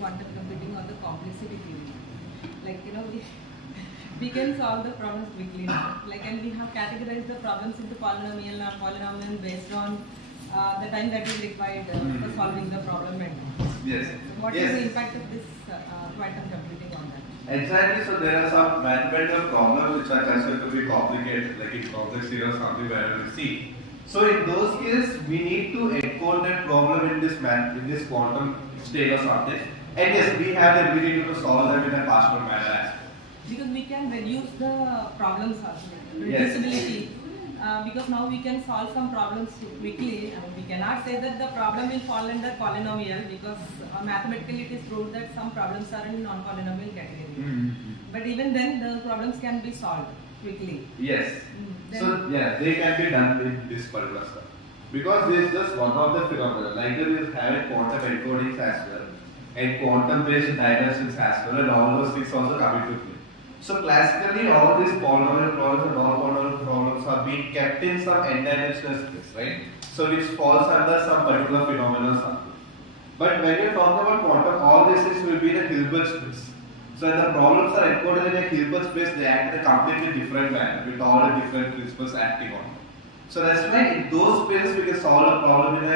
quantum computing or the complexity theory. Like, we can solve the problems quickly now. Like, and we have categorized the problems into polynomial, non-polynomial based on the time that is required for solving the problem. Yes. What is the impact of this quantum computing on that? Exactly. So there are some mathematical problems which are considered to be complicated, like in complexity or something where we see. So in those cases, we need to encode that problem in this quantum state or something. And yes, we have the ability to solve them in a faster manner. Because we can reduce the problems also, Yes. reducibility. Because now we can solve some problems quickly. We cannot say that the problem will fall under polynomial because mathematically it is proved that some problems are in non-polynomial category. But even then, the problems can be solved quickly. Yes. So yeah, they can be done in this particular stuff. Because this is just one of the phenomena. Like we have quantum encodings as well, and quantum-based dimensions as well, and all those things also come into play. So classically, all these polynomial problems and non-polynomial problems are being kept in some n-dimensional space, right? So which falls under some particular phenomenon or something. But when you talk about quantum, all these things will be in a Hilbert space. So when the problems are encoded in a Hilbert space, they act in a completely different manner with all the different principles acting on them. So that's why in those spaces we can solve a problem in a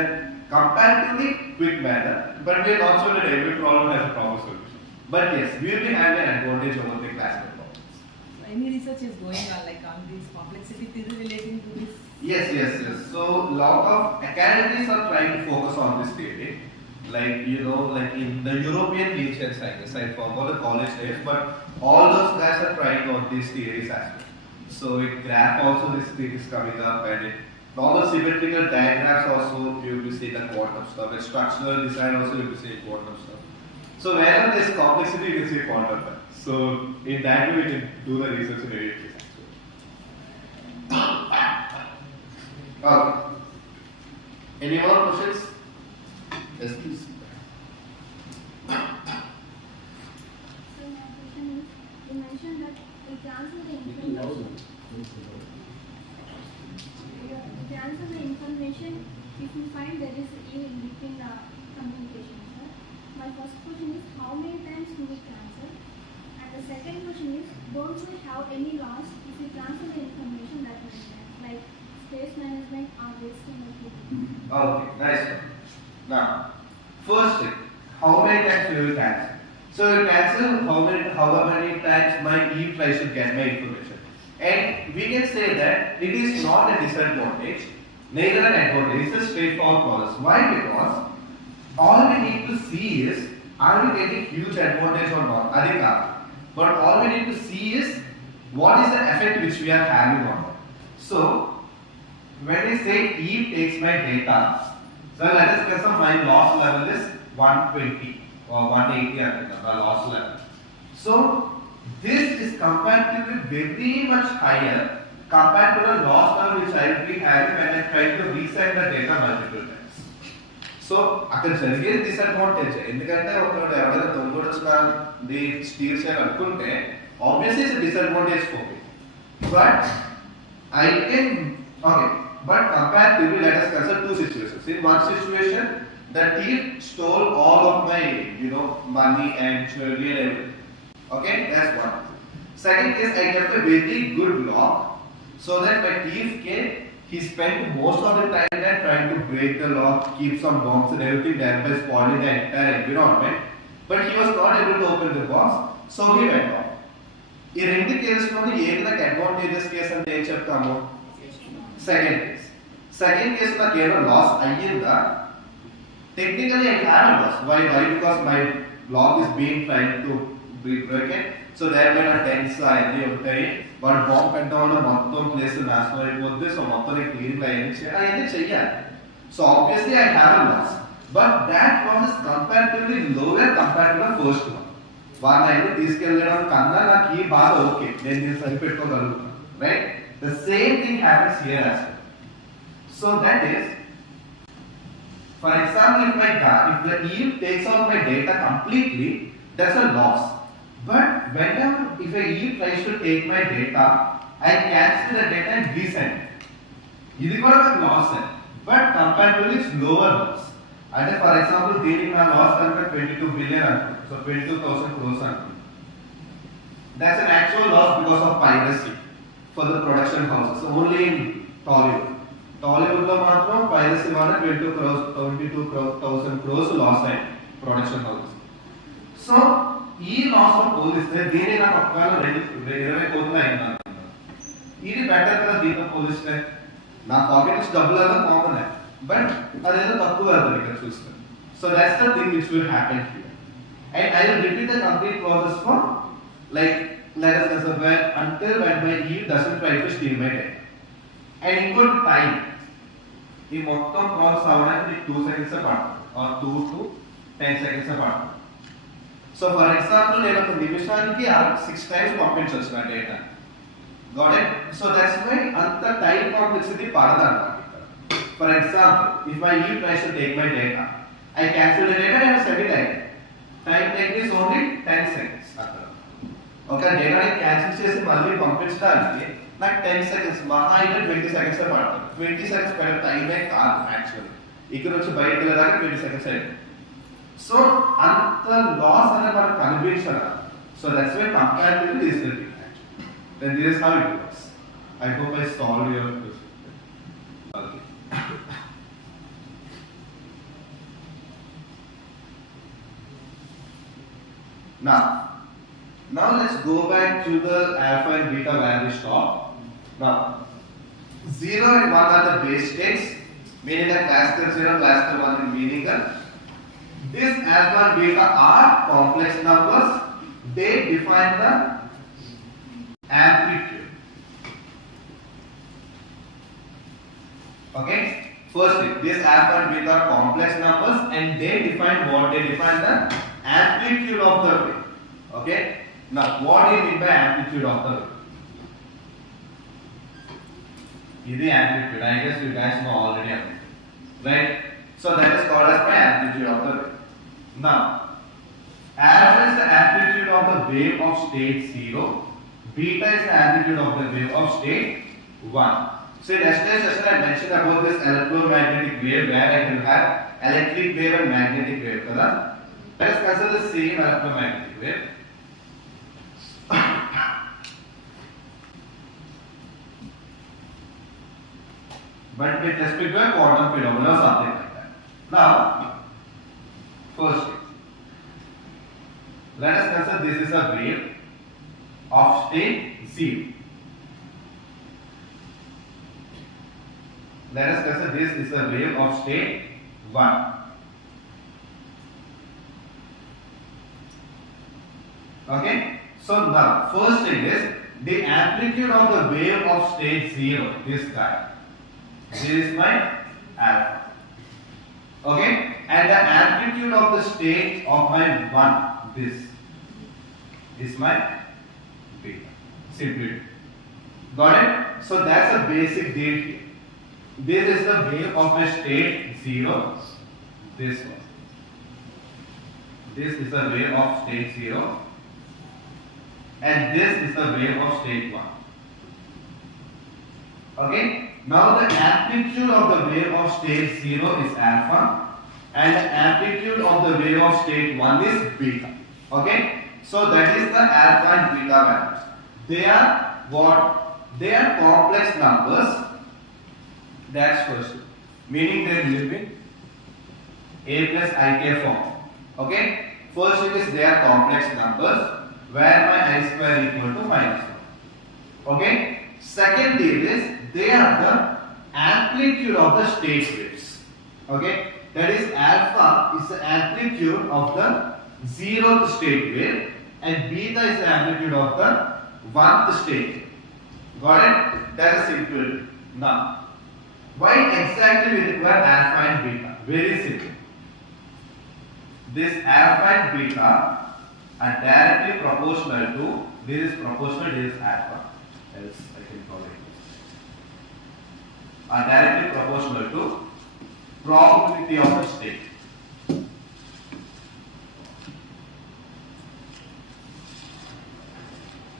comparatively quick manner, but we are not sure that every problem has a proper solution. But yes, we will be having an advantage over the classical problems. Any research is going on, like on this complexity theory relating to this? Yes. So lot of academies are trying to focus on this theory. Like like in the European regions, I guess I forgot the college days, but all those guys are trying on these theories as well. So in graph also this thing is coming up, and in all the symmetrical diagrams also you will see the quantum stuff. In structural design also you will see quantum stuff. So wherever there is complexity, you will see quantum. So in that way we can do the research in various cases. Okay. Any more questions? Yes, please. So my question is, you mentioned that we transfer the information if you find there is a in between the communication. My first question is, how many times do we transfer? And the second question is, don't we have any loss if we transfer the information that many times, like space management or wasting of it? Okay, nice one. Now, first thing, how many times we will cancel? So we cancel however many times my Eve tries to get my information. And we can say that it is not a disadvantage, neither an advantage, it's a straightforward process. Why? Because all we need to see is, are we getting huge advantage or not? But all we need to see is, what is the effect which we are having on it. So, when we say Eve takes my data, so let us guess my loss level is 120 or 180 the loss level. So, this is comparatively very much higher compared to the loss level which I will be having when I try to reset the data multiple times. So, I can say this disadvantage. Obviously, it's a disadvantage for me. But I can, but comparatively, let us consider two situations. In one situation, the thief stole all of my, money and jewelry and everything. Okay, that's one. Second case, I kept a very good lock so that my thief he spent most of the time there trying to break the lock, keep some bombs and everything, thereby spoiling the entire environment. But he was not able to open the box, so he went off. In two cases, advantageous case and second case. Second case, the loss technically I have a loss. Why? Because my lock is being trying to be broken. So thereby not tense but bomb went down a mottom place in asteroid with this or mottom clean line. So obviously I have a loss. But that loss is comparatively lower compared to the first one. Okay, then this right? The same thing happens here as well. So that is, for example, if the Eve takes out my data completely, that's a loss. But whenever if a Eve tries to take my data, I cancel the data and resend it. This is a loss, but comparatively it's lower loss. అంటే for example దీనికి నా loss కనుక 22 billion అనుకోండి, so 22,000 crores అనుకోండి. That's an actual loss because of piracy for the production houses only in Tollywood. Tollywood లో మాత్రం piracy వల్ల 22,000 crores loss అయ్యాయి ప్రొడక్షన్ హౌసెస్. సో ఈ లాస్ తో పోలిస్తే దీని నాకు ఒకవేళ 20 కోట్లు అయింది అనుకున్నాను, ఇది బెటర్ కదా దీంతో పోలిస్తే. నా పాకెట్ నుంచి డబ్బులు అలా కామన్, బట్ అదేదో తక్కువ వెళ్తుంది ఇక్కడ చూస్తే. So that's the thing which will happen here. And I will repeat the complete process for like let us consider until when my eve doesn't try to steal my data. And input time ఈ మొత్తం process అవడానికి 2 seconds పడుతుంది or 2 to 10 seconds పడుతుంది. So for example నేను ఒక నిమిషానికి 6 times పంపించవచ్చు నా డేటా. Got it? So that's why అంత టైం కాంప్లెక్సిటీ పడదన్నమాట. For example if my eve tries to take my data, I cancel the data and send it again. Time take is only 10 seconds. ఒక డేటాని cancel చేసి మళ్ళీ పంపించడానికి నాకు 10 seconds, మహా అయితే 20 seconds పడుతుంది. 20 seconds పెద్ద టైమే కాదు యాక్చువల్లీ, ఇక్కడ నుంచి బయటకు వెళ్ళడానికి 20 seconds అయింది. సో అంత లాస్ అనేది మనకు కనిపించదు. So that's why comparatively this will be actually. Then this is how it works. I hope I solve your question. Okay. Now let's go back to the alpha and beta value stock. Now 0 and 1 are the base states, meaning that classical 0, classical 1 in meaning that this alpha and beta are complex numbers. They define the amplitude. Okay, firstly this alpha and beta are complex numbers and they define what? They define the amplitude of the wave. Okay, now what do you mean by amplitude of the wave? This is amplitude. I guess you guys know already, right? So that is called as the amplitude of the wave. Now alpha is the amplitude of the wave of state 0, beta is the amplitude of the wave of state 1. So in yesterday's session I mentioned about this electromagnetic wave where I will have electric wave and magnetic wave. Let us consider the same electromagnetic wave. But with respect to a quantum phenomenon or something like that. Now, firstly, let us consider this is a wave of state 0. Let us consider this is a wave of state 1. Okay, so now first thing is the amplitude of the wave of state 0, this guy. This is my alpha. Okay, and the amplitude of the state of my 1, this is my beta. Simply. Got it? So that's a basic deal here. This is the wave of my state 0. This one. This is the wave of state 0. And this is the wave of state 1. Okay, now the amplitude of the wave of state 0 is alpha and the amplitude of the wave of state 1 is beta. Okay, so that is the alpha and beta values. They are what? They are complex numbers. That's first, meaning they live in a plus ik form. Okay, first thing is they are complex numbers where my I square equal to -1. Okay, second deal is they are the amplitude of the state waves. Okay, that is alpha is the amplitude of the 0th state wave and beta is the amplitude of the 1th state. Got it? That is simple. Now why exactly we require alpha and beta? Very simple. This alpha and beta are directly proportional to, this is proportional, this is alpha, else I can call it, are directly proportional to probability of the state.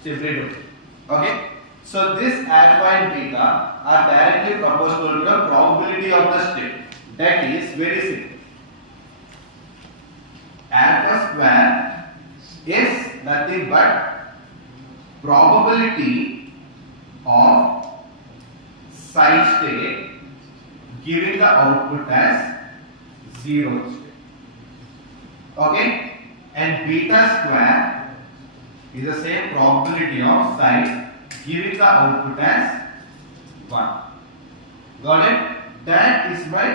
Simply do. Okay, so this alpha and beta are directly proportional to the probability of the state. That is very simple. nothing but probability of psi state giving the output as 0 state. Okay? And beta square is the same probability of psi giving the output as 1. Got it? That is my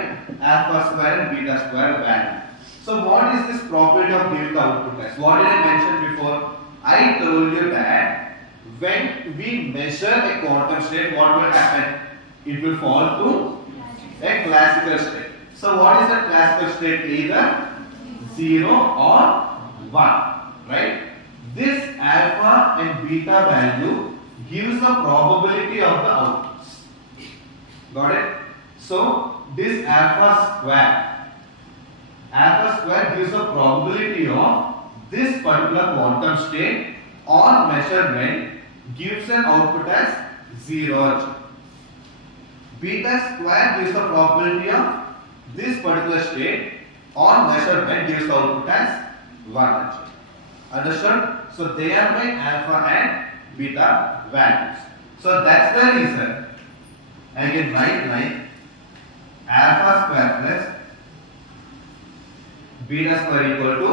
alpha square and beta square value. So what is this probability of giving the output as? What did I mention before? I told you that when we measure a quantum state, what will happen? It will fall to a classical state. So what is the classical state? Either 0 or 1, right? This alpha and beta value gives the probability of the outputs. Got it? So this alpha square gives the probability of this particular quantum state on measurement gives an output as 0. Beta square gives the probability of this particular state on measurement gives the output as 1. Understood? So they are my alpha and beta values. So that's the reason I can write like alpha square plus beta square equal to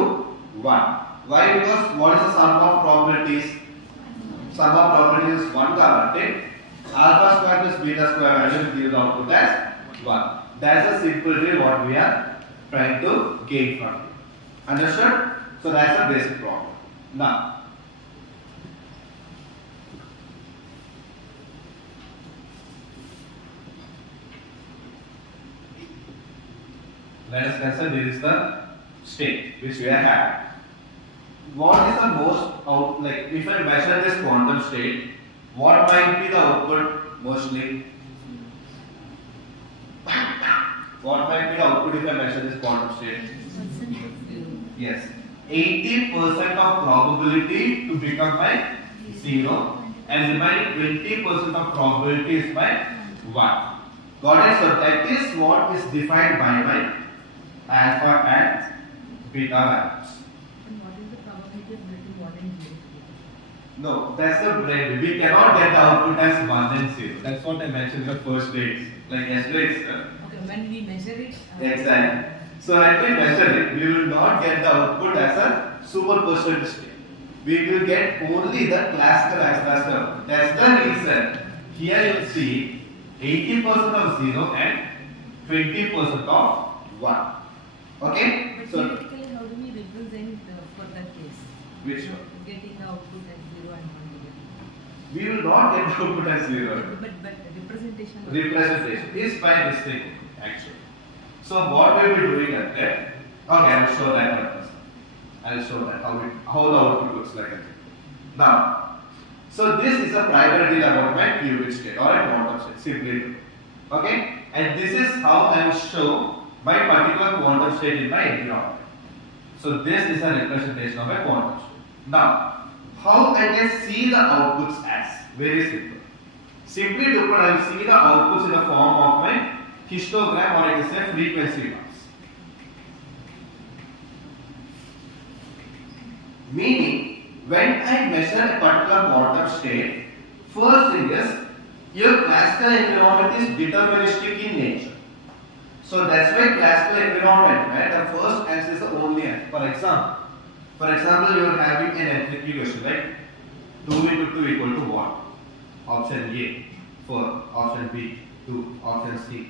1. Why? Because what is the sum of probabilities? Sum of probabilities is 1 కాబట్టి alpha square plus beta square value gives the output as 1. That's a simple rule what we are trying to gain from it. Understood? So that's a basic problem. Now, let us consider this is the state which we are having. What is the most if I measure this quantum state, what might be the output mostly? What might be the output if I measure this quantum state? Yes, 80% of probability to become by 0 and remaining 20% of probability is by 1. Got it? So that is what is defined by my alpha and beta values. And what is the probability of getting 1 and 0? No, that's the brain. We cannot get the output as 1 and 0. That's what I mentioned in the first days. Like yesterday itself. Okay, when we measure it. Exactly. So when we measure it, we will not get the output as a superposition state. We will get only the classical term. That's the reason. Here you will see 80% of 0 and 20% of 1. Okay? But So theoretically, how do we represent for that case? which one? Getting the output as 0 and 1. We will not get the output as 0. But representation. Representation is by mistake actually. So what we will be doing at that? Okay, I will show that one. I will show that how the output looks like. Now, so this is a priority about my qubit state or a quantum state, simply. Okay, and this is how I will show my particular quantum state in my environment. So this is a representation of a quantum state. Now, how I can see the outputs as? Very simple. Simply to put, I will see the outputs in the form of my histogram or I can say frequency maps. Meaning, when I measure a particular quantum state, first thing is your classical environment is deterministic in nature. So that's why classical environment, right? The first answer is the only answer. For example, you are having an empirical question, right? 2 into 2 equal to what? Option A, 4. Option B, 2. Option C,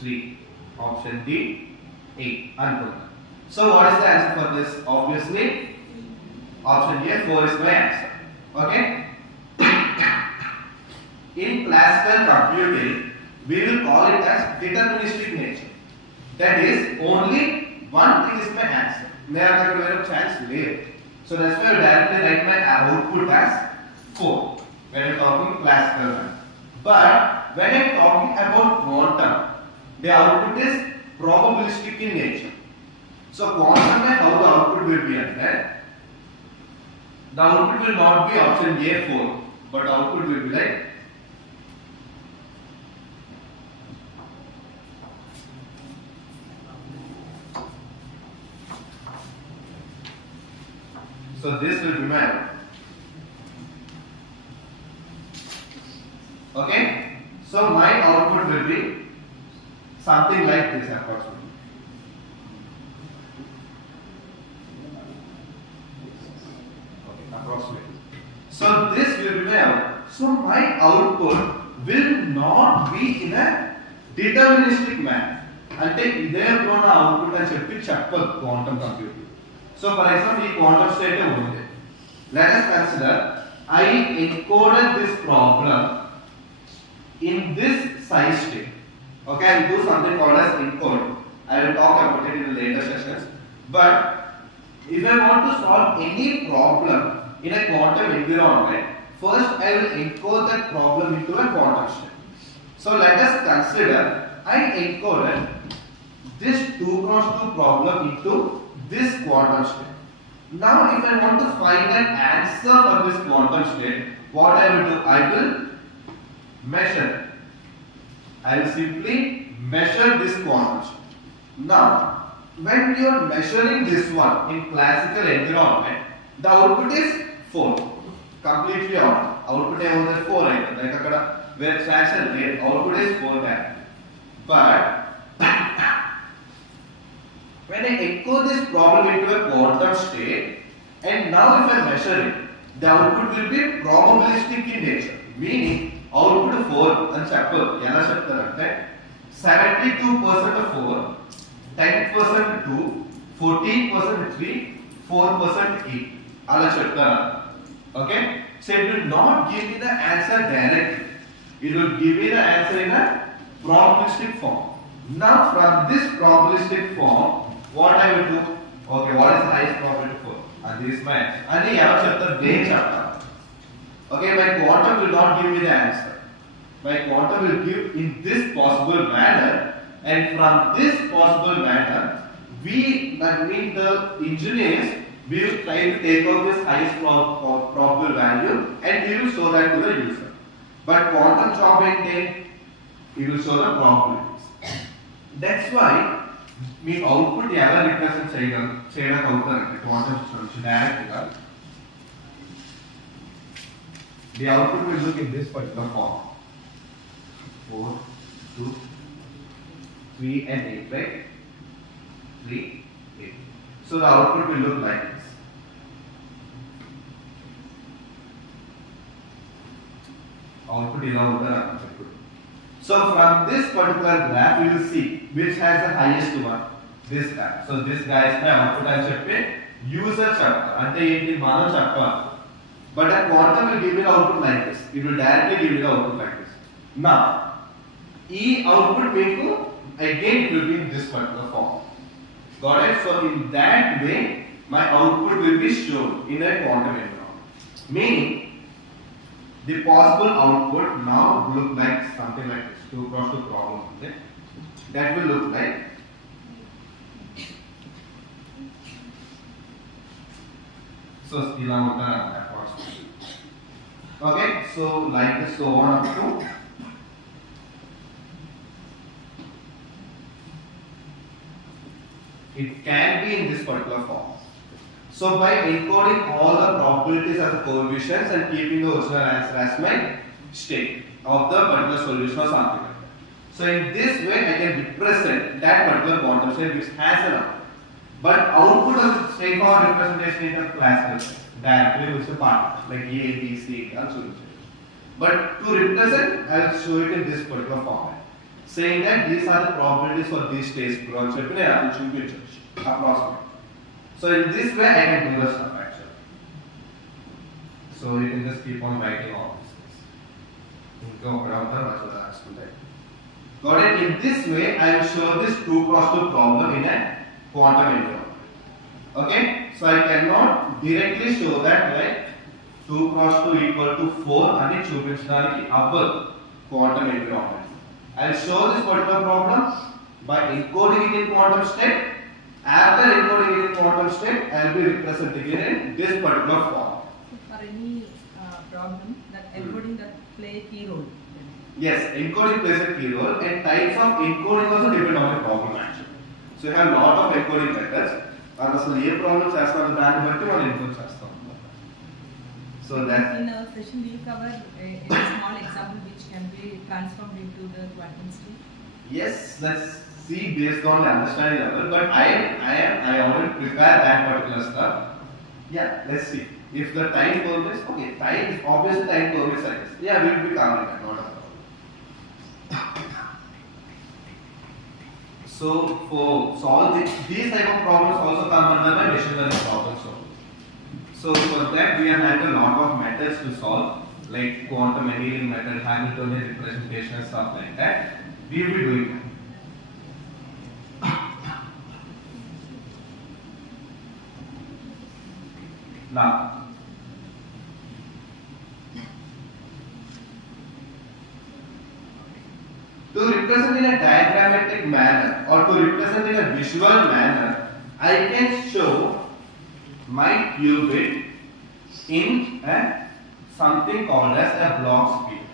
3. Option D, 8. Until. So what is the answer for this? Obviously, option A, 4 is my answer. Okay? In classical computing, we will call it as deterministic nature. That is, only one thing is my answer. There are no chance later. So that's why I directly write my output as 4 when I am talking classical math. But when I am talking about quantum, the output is probabilistic in nature. So quantum and how the output will be at that. The output will not be option A 4, but output will be like So this will remain. Okay? So my output will be something like this approximately. Okay, approximately. So this will remain. So my output will not be in a deterministic manner. అంటే ఇదే ఉన్న output అని చెప్పదు quantum computer. So for example ఈ quantum state ఉంది. Let us consider I encoded this problem in this size state. Okay, I will do something called as encode. I will talk about it in the later sessions. But if I want to solve any problem in a quantum environment, first I will encode that problem into a quantum state. So let us consider I encoded this 2 cross 2 problem into this quantum state. Now if I want to find an answer for this quantum state, what I will do? I will measure. I will simply measure this quantum state. Now when you are measuring this one in classical environment, the output is 4. Completely out. Output is 4 right? Like akkada where fraction rate output is 4 times. But when I encode this problem into a quantum state, and now if I measure it, the output will be probabilistic in nature. Meaning output 4 and chapter yalla cheptarante 72% 4, 10% 2, 14% 3, 4% 8 ala cheptara. Okay, so it will not give me the answer directly. It will give me the answer in a probabilistic form. Now from this probabilistic form, what I will do? Okay, what is the highest probability for? And this is my answer. And the chapter day chapter. Okay, my quantum will not give me the answer. My quantum will give in this possible manner, and from this possible manner, that means the engineers will try to take out this highest probable value and we will show that to the user. But quantum job intent, we will show the probabilities. That's why me output ఎలా represent చేయడానికి అవుతారంటే quantum system నుంచి డైరెక్ట్గా the output will look in this particular form 4 2 3 and 8 right 3 8 so the output will look like this output ila utara. So from this particular graph you will see which has the highest one, this guy. So this guy is my output and cheppe user chapter ante enti manam chappa. But a quantum will give me the output like this. It will directly give me the output like this. Now e output meeku again it will be in this particular form. Got it? So in that way my output will be shown in a quantum environment. Meaning the possible output now look like something like this. 2 cross 2 problem. Okay? That will look like so ila utara approximately. Okay, so like this, so on up to it can be in this particular form. So by encoding all the probabilities as coefficients and keeping the original answer as my state of the particular solution or something like that. So in this way I can represent that particular quantum state which has an output. But output of straightforward representation in a classical directly with a part like A, B, C and solution. But to represent I will show it in this particular format, saying that these are the probabilities for these states approximately. So in this way I can do the stuff actually. So you can just keep on writing all these things. Go around the got it? In this way I will show this 2 cross 2 problem in a quantum environment. Okay? So I cannot directly show that like 2 cross 2 equal to 4 అని చూపించడానికి అవ్వదు quantum environment. I will show this particular problem by encoding it in quantum state. After encoding it in quantum state, I will be representing it in this particular form. For any problem, that encoding that play a key role. Yes, encoding plays a key role, and types of encoding also depend on the problem actually. So you have a lot of encoding methods. అసలు ఏ problem చేస్తామో దాన్ని బట్టి మనం input చేస్తాం. So that in a session we cover a small example which can be transformed into the quantum state. yes, let's see based on the understanding level, but I already prepared that particular stuff. Yeah, let's see if the time permits. Okay, time obviously time permits like this. Yeah, we will be covering that, not a problem. So for solving these type of problems also come under the machine learning problem solving. So for that we have had a lot of methods to solve, like quantum annealing method, Hamiltonian representation and stuff like that. We will be doing that. Now, to represent in a diagrammatic manner or to represent in a visual manner, I can show my qubit in something called as a block sphere.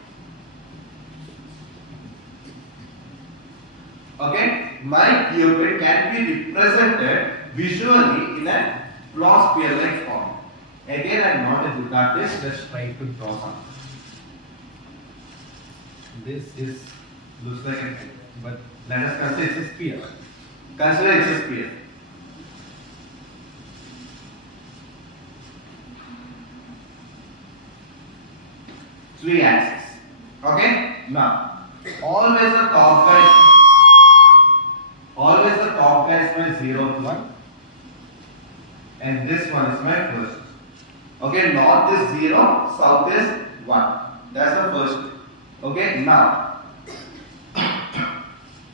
Okay, my qubit can be represented visually in a block sphere like form. Again, I am not a good artist, let's try to draw something. This looks like a head, but let us consider it's a sphere. Consider it's a sphere. Three axes. Okay? Now, always the top guy is my 0th one, and this one is my first. Okay, north is 0, south is 1. That's the first. Okay, now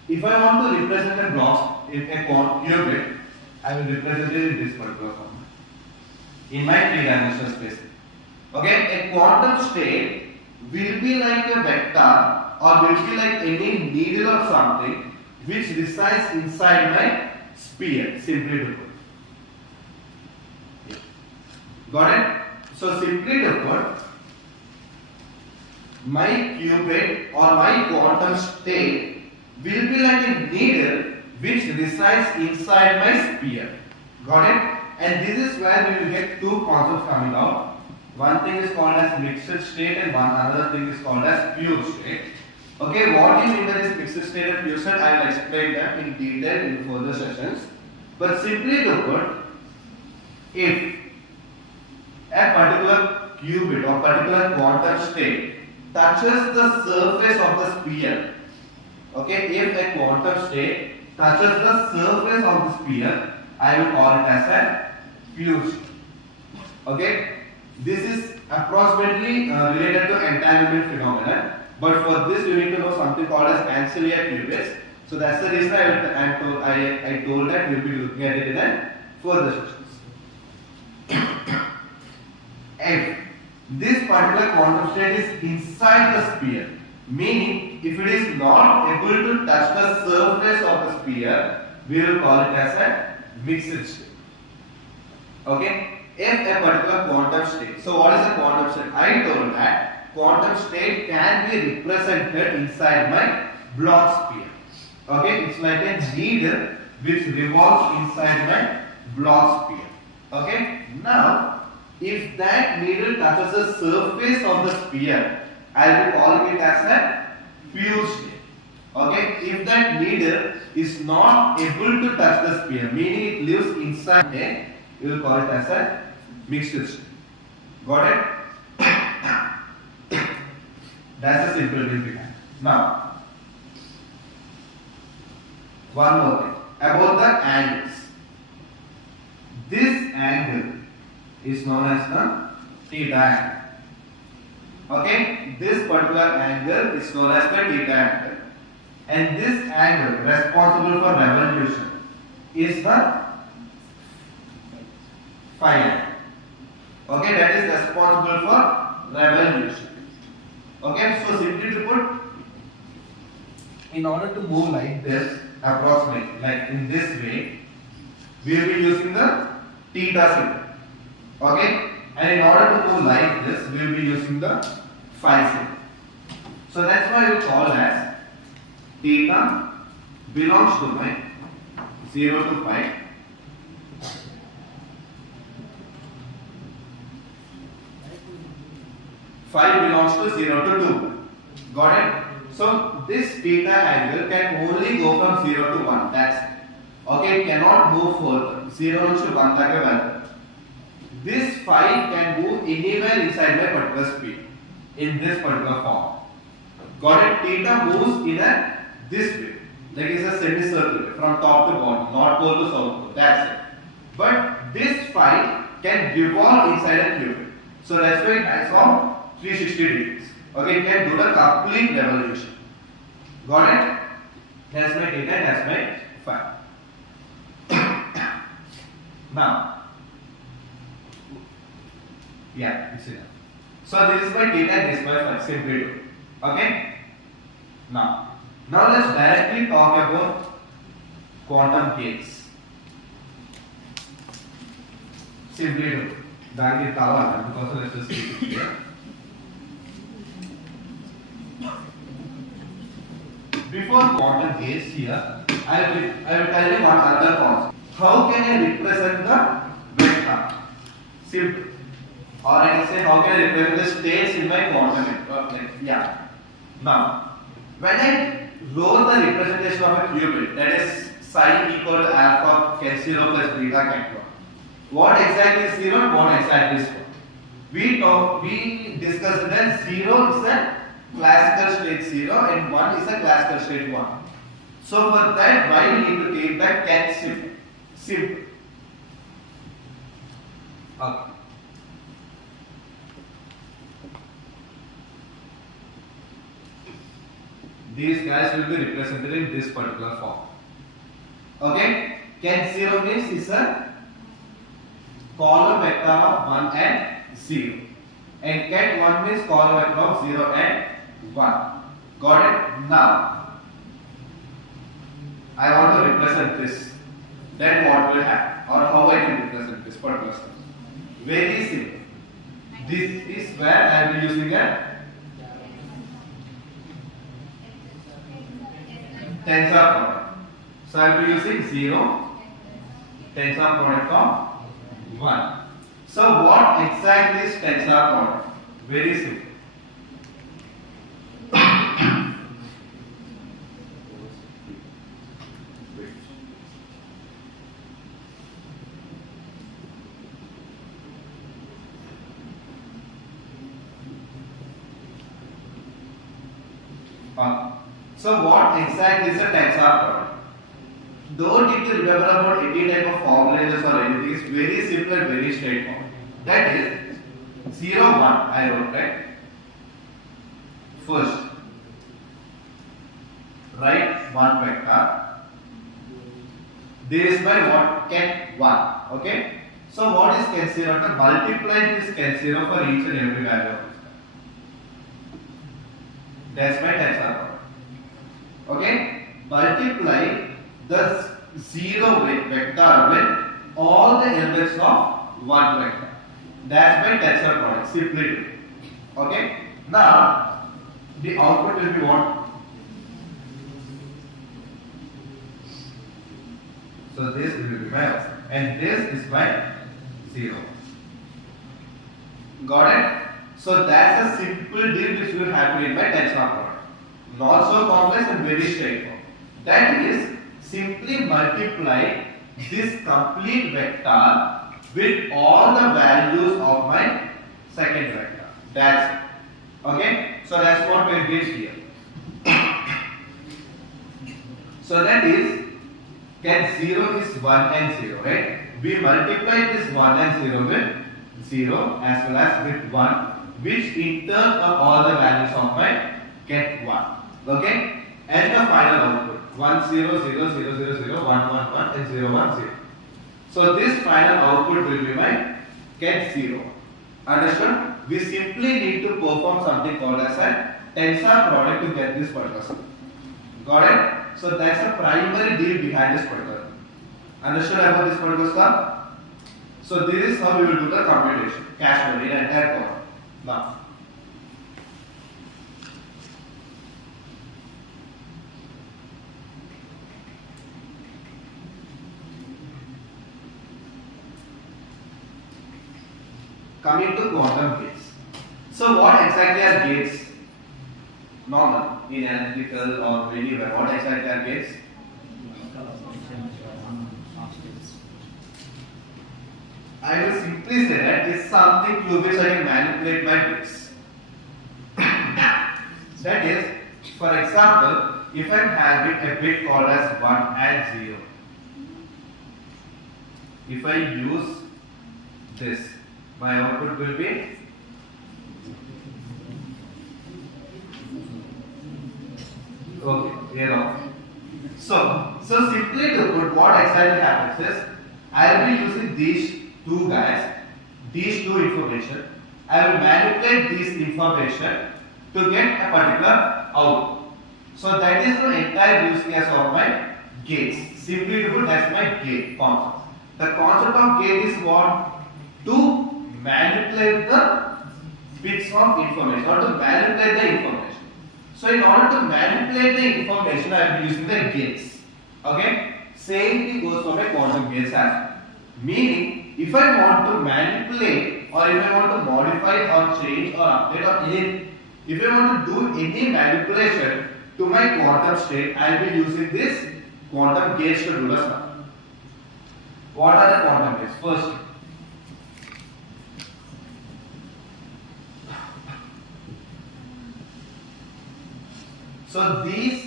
if I want to represent a block, if a qubit, I will represent it in this particular form in my three-dimensional space. Okay, a quantum state will be like a vector or will be like any needle or something which resides inside my sphere, simply to put. Got it? So simply to put, my qubit or my quantum state will be like a needle which resides inside my sphere. Got it? And this is where we will get two concepts coming out. One thing is called as mixed state and another thing is called as pure state. Okay, what do you mean by this mixed state and pure state? I will explain that in detail in further sessions. But simply to put, if a particular qubit or particular quantum state touches the surface of the sphere, okay, if a quantum state touches the surface of the sphere, I will call it as a pure state. Okay, this is approximately related to entanglement phenomenon, but for this you need to know something called as ancillary qubits. So that's the reason I told that we will be looking at it in a further sessions. If this particular quantum state is inside the sphere, meaning if it is not able to touch the surface of the sphere, we will call it as a mixed state. Okay, if a particular quantum state, so what is a quantum state? I told that quantum state can be represented inside my block sphere. Okay, it's like a needle which revolves inside my block sphere. Okay, now if that needle touches the surface of the sphere, I will call it as a pure state. Okay, if that needle is not able to touch the sphere, meaning it lives inside it, you will call it as a mixed state. Got it? That's a simple thing behind. Now, one more thing about the angles. This angle is known as the theta angle. Okay, this particular angle is known as the theta angle, and this angle responsible for revolution is the phi angle. Okay, that is responsible for revolution. Okay, so simply to put, in order to move like this, approximately like in this way, we will be using the theta symbol. Okay, and in order to move like this, we will be using the phi symbol. So that's why you call as theta belongs to my 0 to pi phi belongs to 0 to 2. Got it? So this theta angle can only go from 0 to 1. That's it. Okay, it cannot move further. 0 to 1 like a value. This phi can move anywhere inside my particular speed in this particular form. Got it? Theta moves in this way. Like it's a semicircle from top to bottom, north pole to south pole. That's it. But this phi can revolve inside a cube. So that's why it has of 360 degrees. Okay, it can do the complete revolution. Got it? That's my theta, that's my phi. Now, yeah, it's enough. So this is my theta, this is my phi. Simply do. Okay? Now let's directly talk about quantum gates. Simply do. Directly cover because let's just keep it here. Before quantum gates here, I will tell you one other concept. How can I represent the vector? Simple. Or I can say how can I represent the states in my quantum vector? Yeah. Now, when I roll the representation of a qubit, that is psi equal to alpha can 0 plus beta can 1. What exactly is 0? What exactly is 1? We discussed that 0 is a classical state 0 and 1 is a classical state 1. So for that, why we need to take that can simple. Okay. These guys will be represented in this particular form. Okay? Can 0 means is a column vector of 1 and 0. And cat 1 means column vector of 0 and 1. Got it? Now, I want to represent this. Then what will happen? Or how I can represent this particular stuff? Very simple. This is where I will be using a tensor product. So I will be using 0 tensor product of 1. So what exactly is tensor product? Very simple. So what exactly is a tensor product? Don't need to remember about any type of formulas or anything. It's very simple and very straightforward. That is 0, 1. I wrote, right? First, write one vector. This by what? Ket 1. Okay? So what is ket 0? To multiply this ket 0 for each and every value of this. That's my tensor product. Okay? Multiply the 0 vector with all the elements of one vector. That's my tensor product. Simply do. Okay? Now, the output will be what? So this will be my output. And this is my 0. Got it? So that's a simple deal which will happen in my tensor product. Not so complex and very straightforward. That is, simply multiply this complete vector with all the values of my second vector. That's it. Okay? So that's what we did here. So that is, ket 0 is 1 and 0, right? We multiply this 1 and 0 with 0 as well as with 1, which in turn are all the values of my ket 1. Okay? And the final output 1 0 0 0 0 0 1 1 1 and 0 1 0. So this final output will be my ket 0. Understood? We simply need to perform something called as a tensor product to get this particular stuff. Got it? So that's the primary deal behind this particular. Understood about this particular stuff? So this is how we will do the computation. Cache memory and entire code. Now, coming to quantum gates. So what exactly are gates? Normal in electrical or anywhere. What exactly are gates? I will simply say that it's something through which I can manipulate my bits. That is, for example, if I am having a bit called as 1 and 0, if I use this, my output will be okay, 0. So simply to put, what exactly happens is, I will be using these two guys, these two information. I will manipulate this information to get a particular output. So that is the entire use case of my gates. Simply to put, that's my gate concept. The concept of gate is what? To manipulate the bits of information or to manipulate the information. So in order to manipulate the information, I am using the gates. Okay? Same thing goes for my quantum gates as well. Meaning, if I want to manipulate or if I want to modify or change or update or anything, if I want to do any manipulation to my quantum state, I will be using this quantum gates to do the stuff. What are the quantum gates? First, so these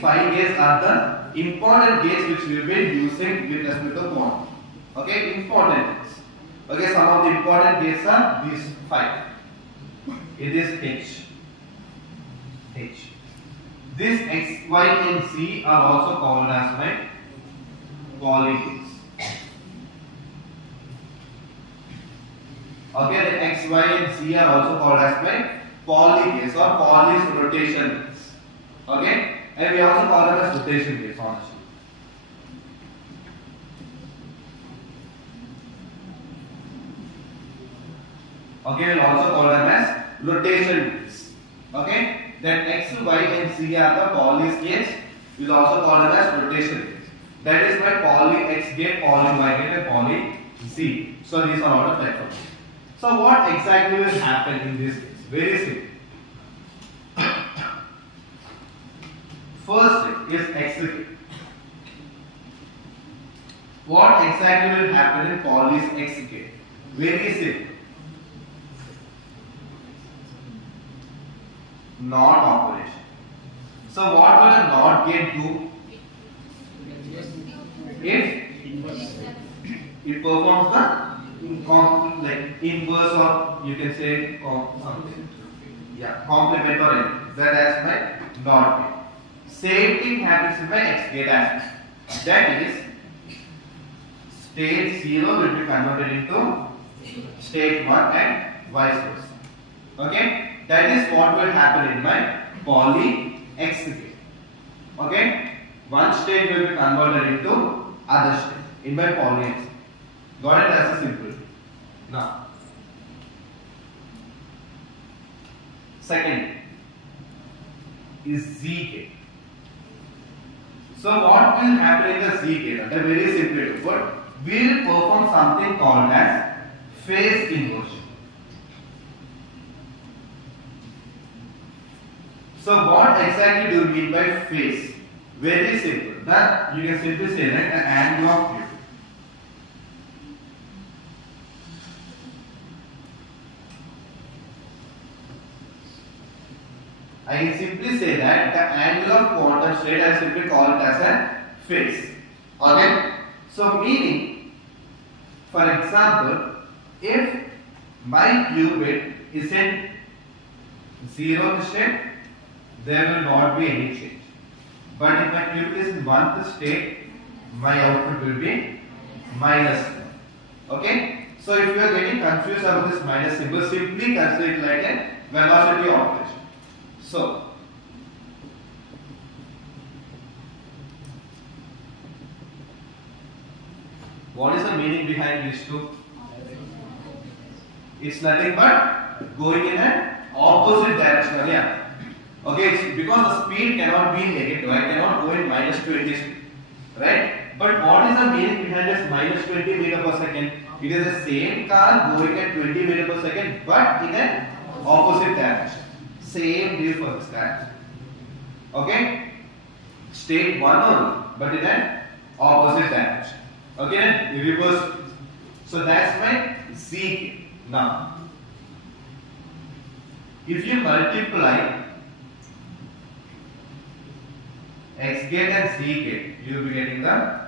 5 gates are the important gates which we will be using with respect to quantum. Okay, important gates. Okay, some of the important gates are these 5. It is H. This X, Y and Z are also called as my Pauli gates. Okay, the X, Y and Z are also called as my Pauli gates or Pauli's rotation gates. Okay, and we also call them as rotation gates honestly. Okay, we'll also call them as rotation gates. Okay, then X, Y and Z are the Pauli's gates. We'll also call them as rotation gates. That is my Pauli X gate, Pauli Y gate and Pauli Z. So these are all the platforms. So what exactly will happen in this case? Very simple. First thing is execute. What exactly will happen in Pauli's execute? Very simple. NOT operation. So what will a NOT gate do? If it performs the inverse or you can say something. Yeah, complement or anything. That is my NOT gate. Same thing happens in my X gate as well. That is, state 0 will be converted into state 1 and vice versa. Okay, that is what will happen in my Pauli X gate. Okay, one state will be converted into other state in my Pauli X gate. Got it? As a simple. Now, second is Z gate. So what will happen in the Z gate? That very simple. But we will perform something called as phase inversion. So what exactly do we mean by phase? Very simple. That you can simply say that the angle of view. I can simply say that the angle of quantum state, I simply call it as a phase. Okay? So meaning, for example, if my qubit is in 0th state, there will not be any change. But if my qubit is in 1th state, my output will be minus 1. Okay? So if you are getting confused about this minus symbol, simply consider it like a velocity operation. So, what is the meaning behind these two? It's nothing but going in an opposite direction. Yeah. Okay, it's because the speed cannot be negative. I cannot go in minus 20 speed. Right? But what is the meaning behind this minus 20 meter per second? It is the same car going at 20 meters per second, but in an opposite direction. Same deal for this car. Okay? State one only, but in an opposite direction. Okay, then reverse. So that's my Z. Now, if you multiply X gate and Z gate, you will be getting the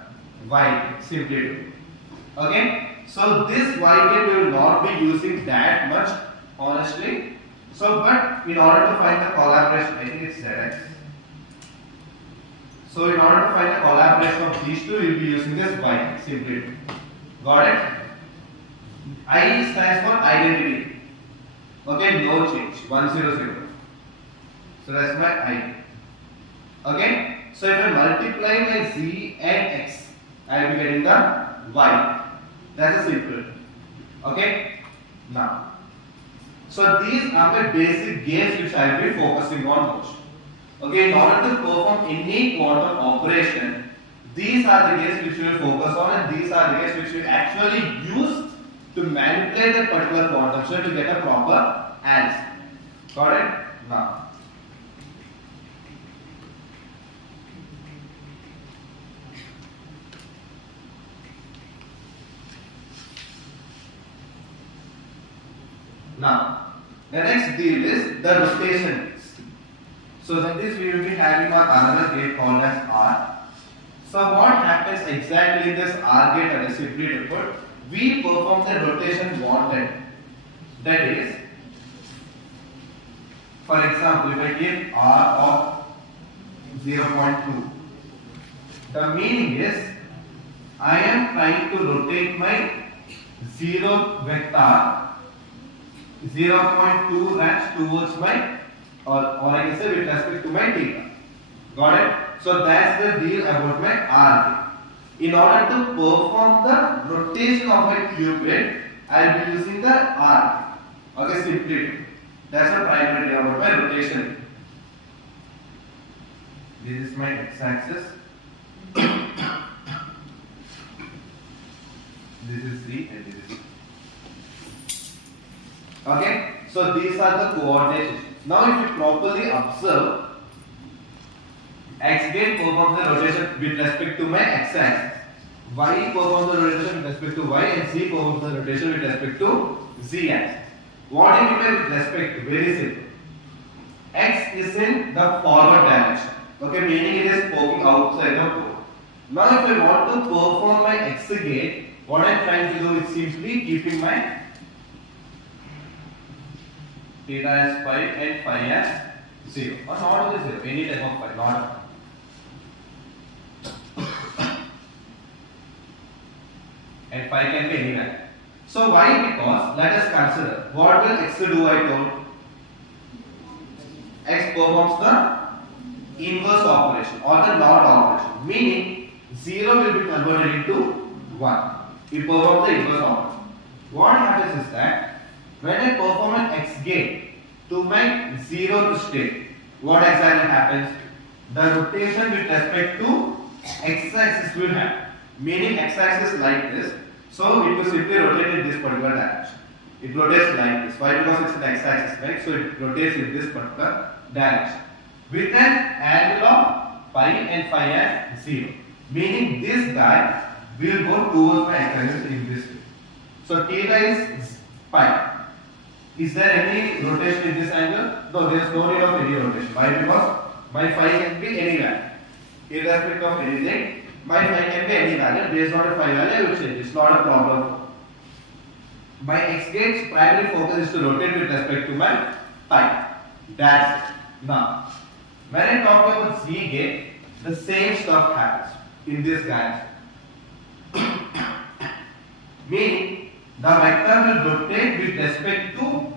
Y gate. Simply do. Okay? So this Y gate we will not be using that much, honestly. So, but in order to find the collaboration, I think it's ZX. So in order to find the collaboration of these two, you will be using this Y. Simply do. Got it? I stands for identity. Okay, no change. 100. So that's my I. Okay? So if I multiply my Z and X, I will be getting the Y. That's a simple. Okay? Now, so these are my basic games which I will be focusing on most. Okay, in order to perform any quantum operation, these are the games which we will focus on, and these are the games which we actually use to manipulate that particular quantum state to get a proper answer. Got it? Now, the next deal is the rotation. So in this we will be having another gate called as R. So what happens exactly in this R gate, and simply to put, we perform the rotation wanted. That is, for example, if I give R of 0.2, the meaning is I am trying to rotate my 0 vector 0.2 range towards my, or I can say with respect to my theta. Got it? So that's the deal about my R gate. In order to perform the rotation of my cuboid, I will be using the R gate. Okay, simply. That's the primary deal about my rotation. This is my x-axis. This is Z and this is Z. Okay, so these are the coordinates. Now, if you properly observe, X gate performs the rotation with respect to my x-axis, Y performs the rotation with respect to Y, and Z performs the rotation with respect to Z-axis. What do you mean with respect to? Very simple. X is in the forward direction. Okay, meaning it is poking outside the board. Now, if I want to perform my X gate, what I am trying to do is simply keeping my theta as phi and phi as 0, or not only 0, any type of phi, not and phi can be anywhere. So why? Because let us consider what will x do. I told x performs the inverse operation or the NOT operation, meaning 0 will be converted into 1. It performs the inverse operation. What happens is that when I perform an X gate to my 0 state, what exactly happens? The rotation with respect to x-axis will happen. Meaning x-axis like this, so it will simply rotate in this particular direction. It rotates like this. Why? Because it's an x-axis, right? So it rotates in this particular direction with an angle of phi and phi as 0. Meaning this guy will go towards my x-axis in this way. So theta is pi. Is there any rotation in this angle? No, there is no need of any rotation. Why? Because my phi can be anywhere, irrespective of anything. My phi can be any value. Based on a phi value, I will change. It's not a problem. My X gate's primary focus is to rotate with respect to my phi. That's it. Now, when I talk about Z gate, the same stuff happens in this guy. Meaning, the vector will rotate with respect to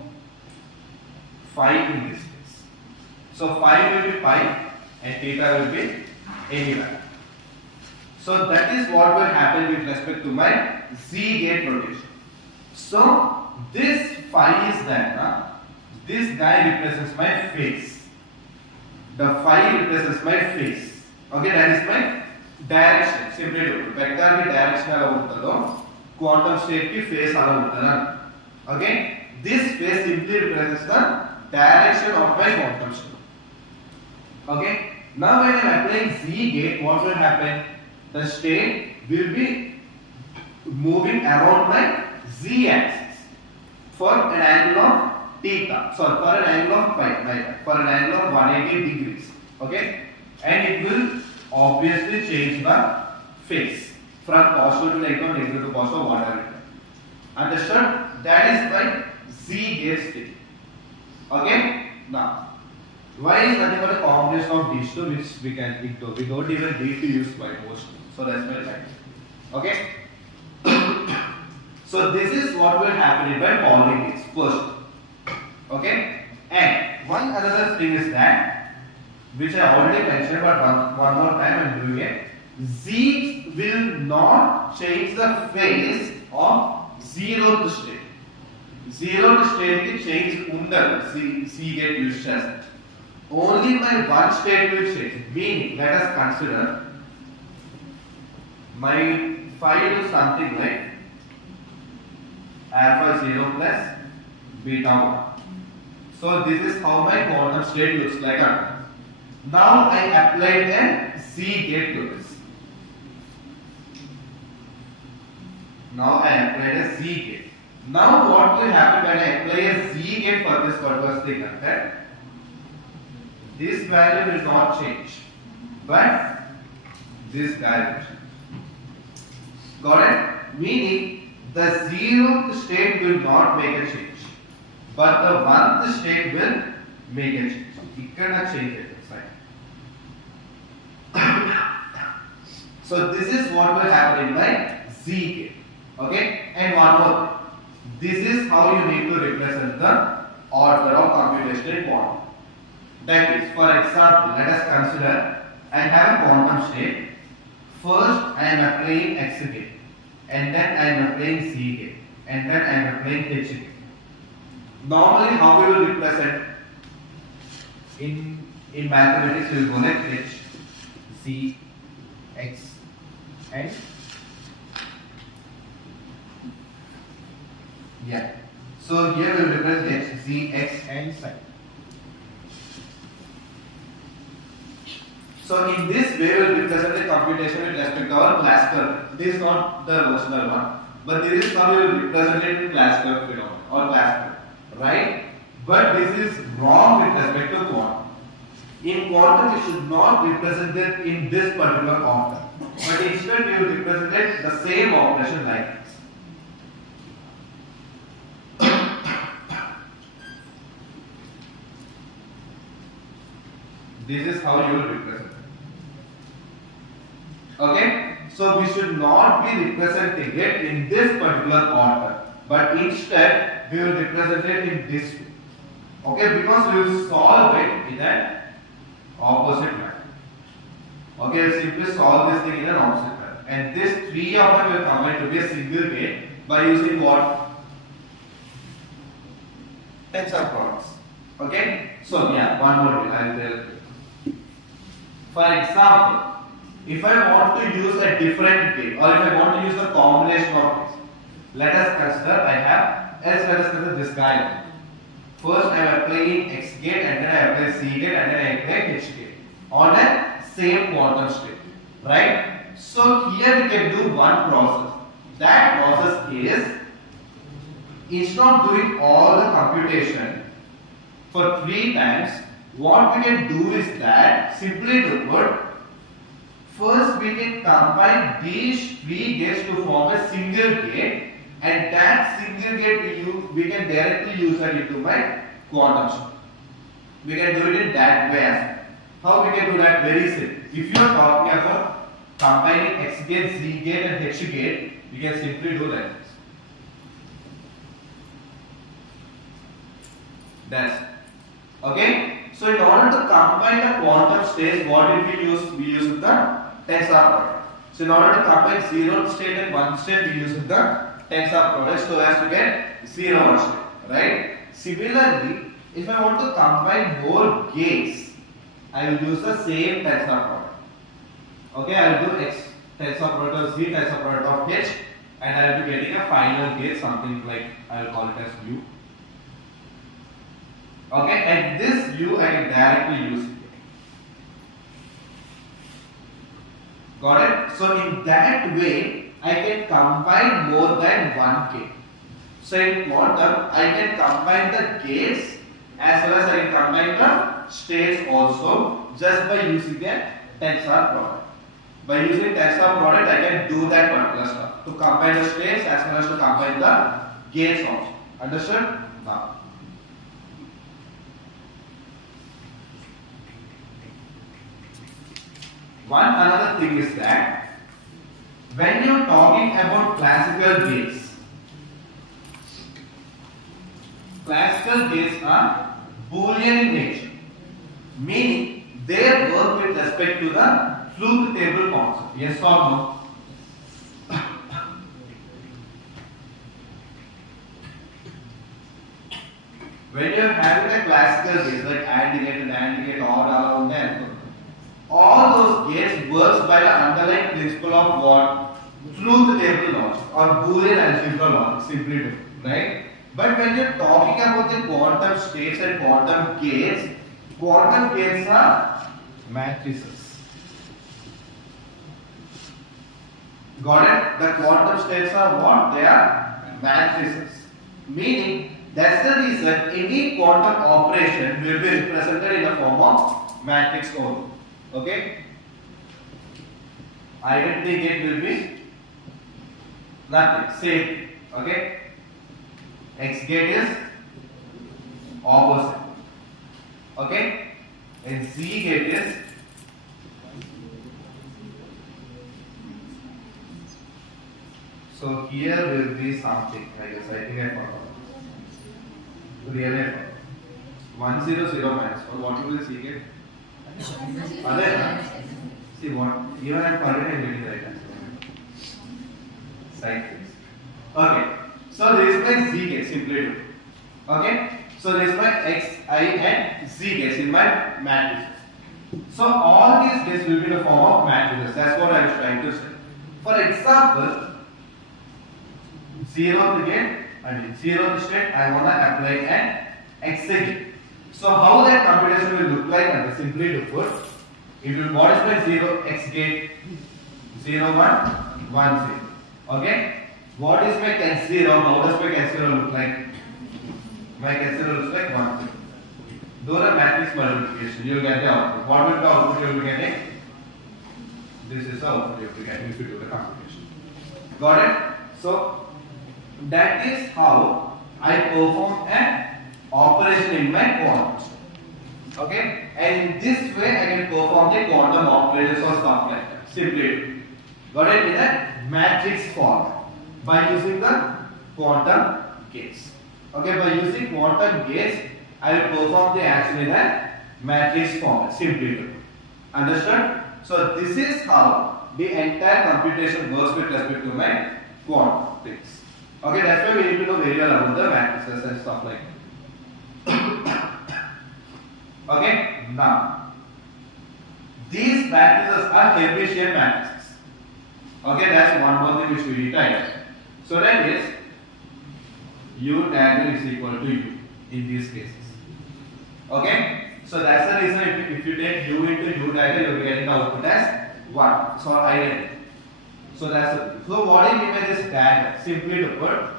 phi in this case. So phi will be pi and theta will be anywhere. So that is what will happen with respect to my Z gate rotation. So this phi is that this guy represents my face. The phi represents my face. Okay, that is my direction. Simply do. Vector be directional avuntado. quantum state ki phase ala untadana. Okay, this phase simply represents the direction of my quantum state. Okay, now when I am applying Z gate, what will happen? The state will be moving around my Z axis for an angle of theta, sorry, for an angle of pi, for an angle of 180 degrees. Okay, and it will obviously change the phase from positive to negative, negative to positive, whatever it is. Understood? That is my Z gate state. Okay, now Y is nothing but a combination of these two which we can ignore. We don't even need to use Y most. So that's my line. Okay. So this is what will happen in my Pauling gates first. Okay. And one another thing is that, which I already mentioned, but one more time I'm doing it. Z will not change the phase of zeroth state. Zeroth state ki change under C gate used as it. Only my one state will change. Meaning, let us consider my phi is something like alpha 0 plus beta 1. So this is how my quantum state looks like. Now I applied a Z gate to this. Now I applied a Z gate. Now what will happen when I apply a Z gate for this particular thing? This value will not change, but this value will change. Got it? Meaning the zeroth state will not make a change, but the 1th state will make a change. It cannot change it. So this is what will happen in my Z gate. Okay? And one more thing. This is how you need to represent the order of computational quantum. That is, for example, let us consider I have a quantum state. First I am applying X gate, and then I am applying Z gate, and then I am applying H gate. Normally, how we will represent in mathematics? We will go like H, Z, X, and yeah. So here we will represent H, Z, X, and psi. So in this way, we will represent the computation with respect to our classical. This is not the original one, but this is how we will represent it in classical phenomenon or classical, right? But this is wrong with respect to quantum. In quantum, we should not represent it in this particular quantum, but instead we will represent it the same operation like this. This is how you will represent it. Okay? So we should not be representing it in this particular order, but instead we will represent it in this way. Okay? Because we will solve it in an opposite manner. Okay? Simply solve this thing in an opposite manner. And this three of them will combine to be a single gate by using what? Tensor products. Okay? So yeah, one more way I will tell you. For example, if I want to use a different gate, or if I want to use a combination of gates, let us consider let us consider this guy. First I am applying X gate, and then I apply Z gate, and then I apply H gate on a same quantum state, right? So here we can do one process. That process is, instead of doing all the computation for 3 times, what we can do is that, simply to put, first we can combine these 3 gates to form a single gate, and that single gate we can directly use that into my quantum state. We can do it in that way as well. How we can do that? Very simple. If you are talking about combining X gate, Z gate, and H gate, we can simply do like this. That's it. Okay? So in order to combine the quantum states, what did we use? We used the tensor product. So in order to combine 0th state and 1st state, we used the tensor product so as to get 0th state, right? Similarly, if I want to combine more gates, I will use the same tensor product. Okay, I will do X tensor product of Z, tensor product of H, and I will be getting a final gate, something like I will call it as U. Okay, and this U I can directly use it. Got it? So in that way, I can combine more than one gate. So in quantum, I can combine the gates as well as I can combine the states also just by using a tensor product. By using tensor product, I can do that particular stuff to combine the states as well as to combine the gates also. Understood? Now. One another thing is that when you are talking about classical gates are Boolean in nature, meaning they work with respect to the truth table concept. Yes or no? When you are having a classical gate like AND gate, OR, around there, all those gates works by the underlying principle of what? Truth table logic or Boolean algebra logic, simply do, right? But when you're talking about the quantum states and quantum gates are matrices. Got it? The quantum states are what? They are matrices. Meaning, that's the reason any quantum operation will be represented in the form of matrix only. Okay? Identity gate will be nothing, same. Okay? X gate is opposite. Okay? And Z gate is so here will be something, I guess. I think I forgot. Really I forgot. 100 minus 1. What will be Z gate? See what? Even I forget I'm getting the right answer. Side things. Okay. So this is my Z gate, simply do. Okay. So this is my X, I and Z gates in my matrices. So all these gates will be in the form of matrices. That's what I was trying to say. For example, 0th gate, 0th state, I want to apply an X gate. So how that computation will look like, and simply to put, it will, what is my 0 X gate? 0 1 1 0. Okay. What is my X 0? How does my X 0 look like? My X 0 looks like 1 0. Do the matrix multiplication, you will get the output. What will the output you will be getting? This is the output you will be getting if you do the computation. Got it? So that is how I perform an operation in my quantum. Okay? And in this way I can perform the quantum operators or stuff like that. Simply. Got it? In a matrix form by using the quantum gates. Okay, by using quantum gates, I will perform the action in a matrix form. Simply. Understood? So this is how the entire computation works with respect to my quantum things. Okay, that's why we need to know very well about the matrices and stuff like that. Okay, now these matrices are Hermitian matrices. Okay, that's one more thing which we need to identify. So that is U diagonal is equal to U in these cases. Okay, so that's the reason if you take U into U diagonal, you will be getting the output as 1. So identity. So that's it. So what I mean by this diagonal? Simply to put,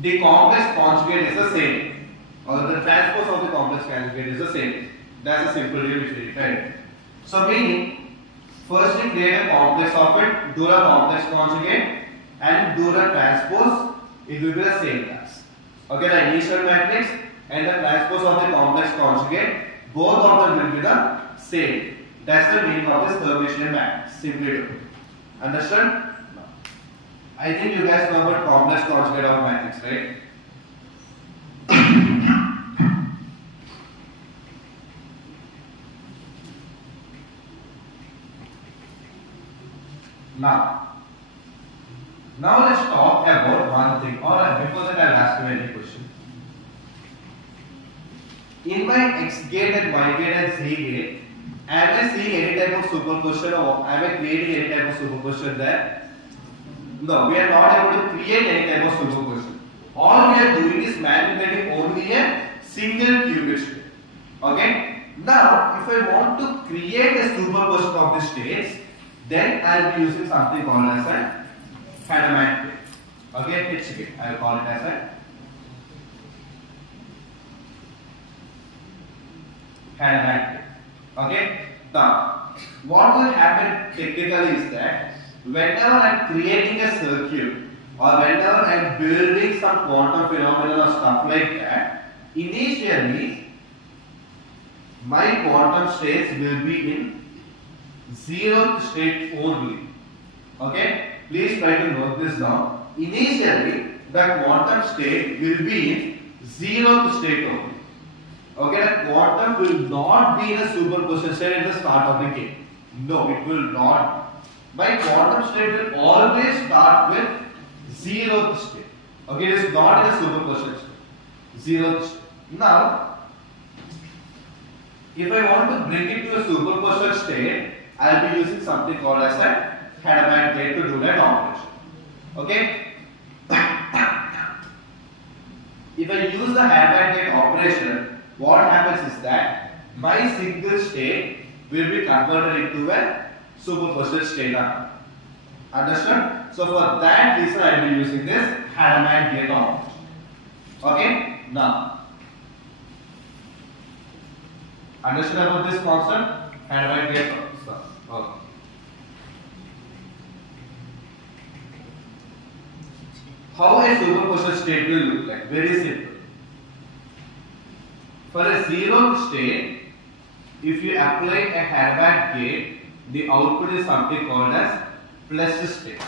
the complex conjugate is the same, or the transpose of the complex conjugate is the same. That's a simple rule which we defined. So meaning, first we create a complex of it, do the complex conjugate, and do the transpose. It will be the same class. Okay, the initial matrix and the transpose of the complex conjugate, both of them will be the same. That's the meaning of this Hermitian matrix. Simply do. Understood? I think you guys know about complex conjugate of matrix, right? Now let's talk about one thing, or before that I'll ask you any question. In my X gate and Y gate and Z gate, am I seeing any type of superposition, or am I creating any type of superposition there? No, we are not able to create any type of superposition. All we are doing is manipulating only a single qubit state. Okay? Now, if I want to create a superposition of the states, then I will be using something called as a Hadamard gate. Okay, H gate. I will call it as a Hadamard gate. Okay? Now, what will happen technically is that whenever I am creating a circuit or whenever I am building some quantum phenomena or stuff like that, initially my quantum states will be in zeroth state only. Okay? Please try to note this down. Initially, the quantum state will be in zeroth state only. Okay? The quantum will not be in a superposition state at the start of the game. No, it will not. My quantum state will always start with zeroth state. Okay? It is not in a superposition state. Zeroth state. Now, if I want to bring it to a superposition state, I will be using something called as a Hadamard gate to do that operation. Okay? If I use the Hadamard gate operation, what happens is that my single state will be converted into a superposition state. Understood? So for that reason, I will be using this Hadamard gate operation. Okay? Now, understood about this concept? Hadamard gate operation. Okay. How a superposition state will look like? Very simple. For a zeroth state, if you apply a Hadamard gate, the output is something called as plus state.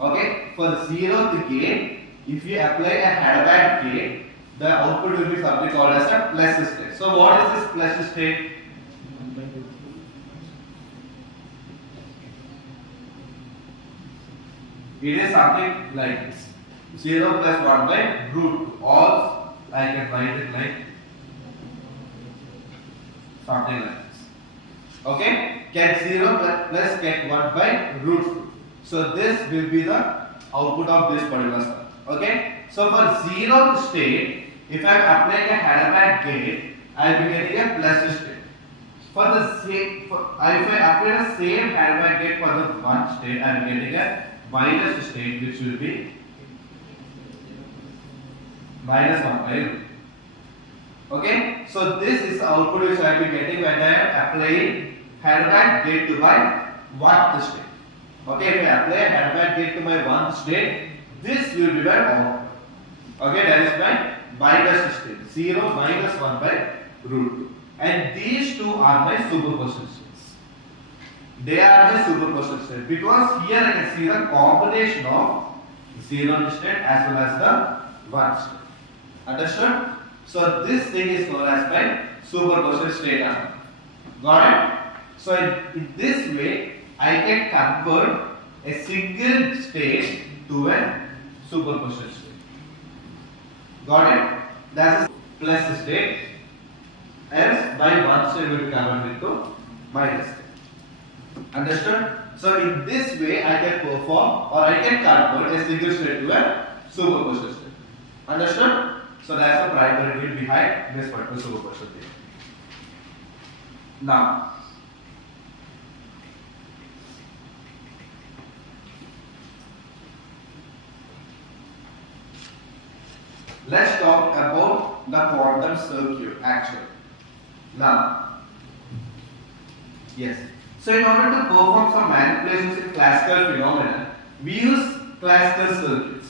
Okay? For zeroth gate, if you apply a Hadamard gate, the output will be something called as a plus state. So what is this plus state? It is something like 0 plus 1 by root 2. Or I can write it like something like this. Okay? Get 0 plus get 1 by root 2. So this will be the output of this particular stuff. Okay? So for 0th state, if I am applying a Hadamard gate, I will be getting a plus state. For the same, if I apply the same Hadamard gate for the one state, I am getting a minus state, which will be minus 1 by root. Okay? So this is the output which I will be getting when I am applying Hadamard gate to my 1th state. Okay? If I apply a Hadamard gate to my 1st state, this will be my output. Okay? That is my minus state. 0 minus 1 by root 2. And these two are my superposition states. They are my superposition states because here I can see the combination of 0th state as well as the 1st state. Understood? So this thing is known as my superposition state. Got it? So in this way, I can convert a single state to a superposition state. Got it? That's a plus state. Else by one state will be converted into minus state. Understood? So in this way I can perform or I can convert a single state to a superposition state. Understood? So that's the primary deal behind this particular superposition theory. Now, let's talk about the quantum circuit actually. Now, yes. So in order to perform some manipulations in classical phenomena, we use classical circuits,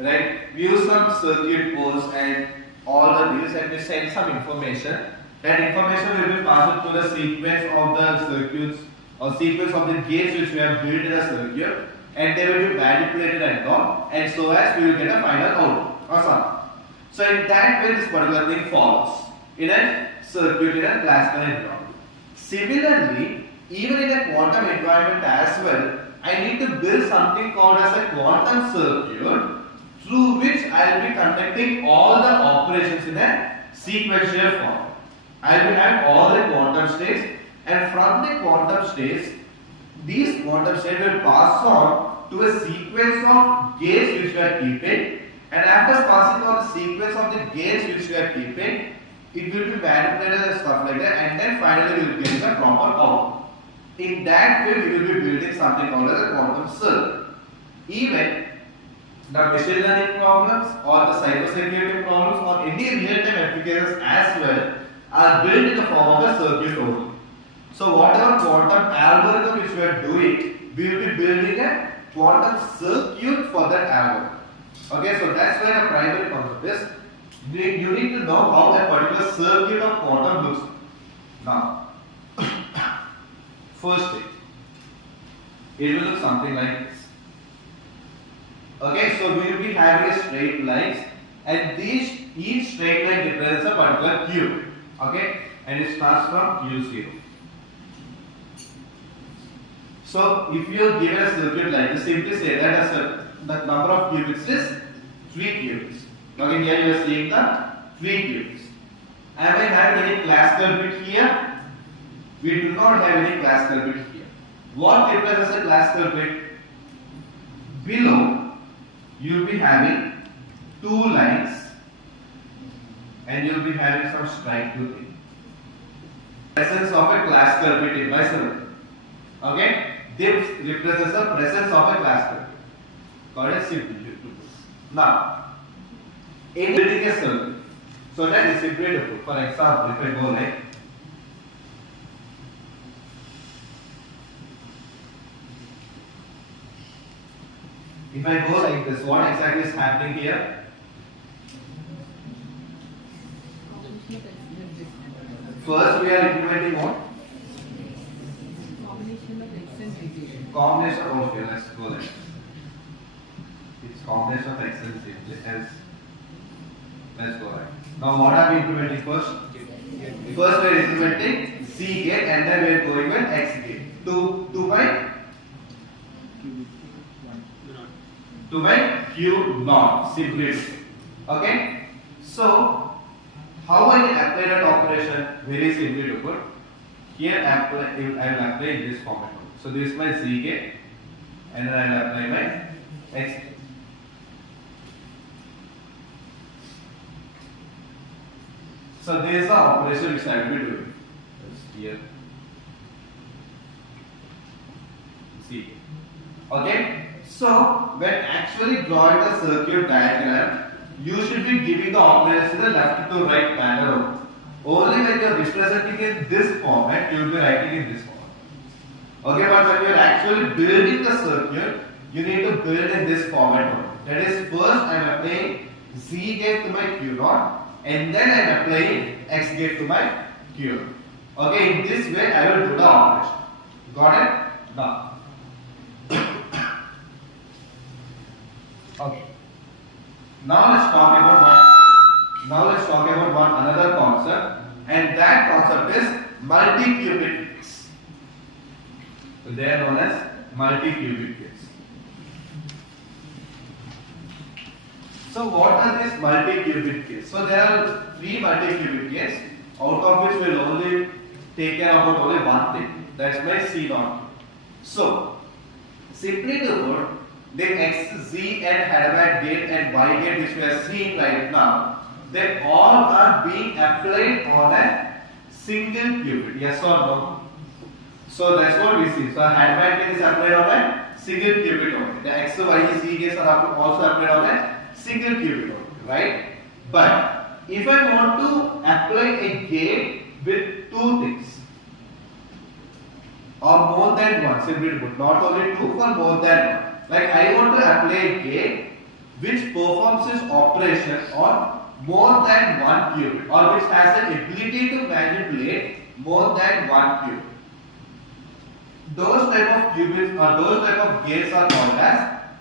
right? We use some circuit boards and all the deals, and we send some information. That information will be passed through the sequence of the circuits or sequence of the gates which we have built in a circuit, and they will be manipulated and all, and so as we will get a final output or something. So in that way, this particular thing follows in a circuit in a classical environment. Similarly, even in a quantum environment as well, I need to build something called as a quantum circuit through which I will be conducting all the operations in a sequential form. I will have all the quantum states, and from the quantum states, these quantum states will pass on to a sequence of gates which we are keeping, and after passing on the sequence of the gates which we are keeping, it will be manipulated and stuff like that, and then finally we will get the proper output. In that way, we will be building something called as a quantum circuit. Even the machine learning problems or the cybersecurity problems or any real-time applications as well are built in the form of a circuit only. So whatever quantum algorithm which we are doing, we will be building a quantum circuit for that algorithm. Okay, so that's why the primary concept is you need to know how a particular circuit of quantum looks like. Now, first thing, it will look something like this. Okay, so we will be having a straight lines, and each straight line represents a particular cube. Okay, and it starts from Q0. So if you are given a circuit like this, simply say that the number of qubits is 3 qubits. Okay, here you are seeing the 3 qubits. Am I having any classical bit here? We do not have any classical bit here. What represents a classical bit? Below, you will be having 2 lines and you will be having some strike to thing. Presence of a classical bit in my circuit. Okay? This represents the presence of a classical bit. Got it? Simply. Now, in building a circuit, so that is simply to put. For example, if I go like this, what exactly is happening here? First, we are implementing what? Combination of x and z. Combination. Okay, let's go like it's combination of x and z. Let's go like. Now, what are we implementing first? First, we are implementing z gate, and then we are going with x gate. 2 by q naught, simply. Okay. So, how I can apply that operation? Very simply to put. Here I will apply in this format. So this is my z gate, and then I will apply my x gate. So this is the operation which I will be doing. Here z gate. Okay. So when actually drawing the circuit diagram, you should be giving the operation in the left to right manner. Only when you are representing in this format, you will be writing in this format. Okay, but when you are actually building the circuit, you need to build in this format only. That is, first I am applying z gate to my q naught, and then I am applying x gate to my q naught. Okay, in this way I will do the operation. Got it? Now. Okay. Now let's talk about one another concept, and that concept is multi-qubit gates. So they are known as multi-qubit gates. So what are these multi-qubit gates? So there are 3 multi-qubit gates, out of which we will only take care about only one thing. That's my C naught. So simply to put, the x, z and Hadamard gate and y gate which we are seeing right now, they all are being applied on a single qubit. Yes or no? So that's what we see. So Hadamard gate is applied on a single qubit only. The x, y, z gates are also applied on a single qubit only, right? But if I want to apply a gate with 2 things or more than one, simply put, not only 2 but more than one. Like I want to apply a gate which performs its operation on more than one qubit, or which has the ability to manipulate more than one qubit. Those type of qubits or those type of gates are called as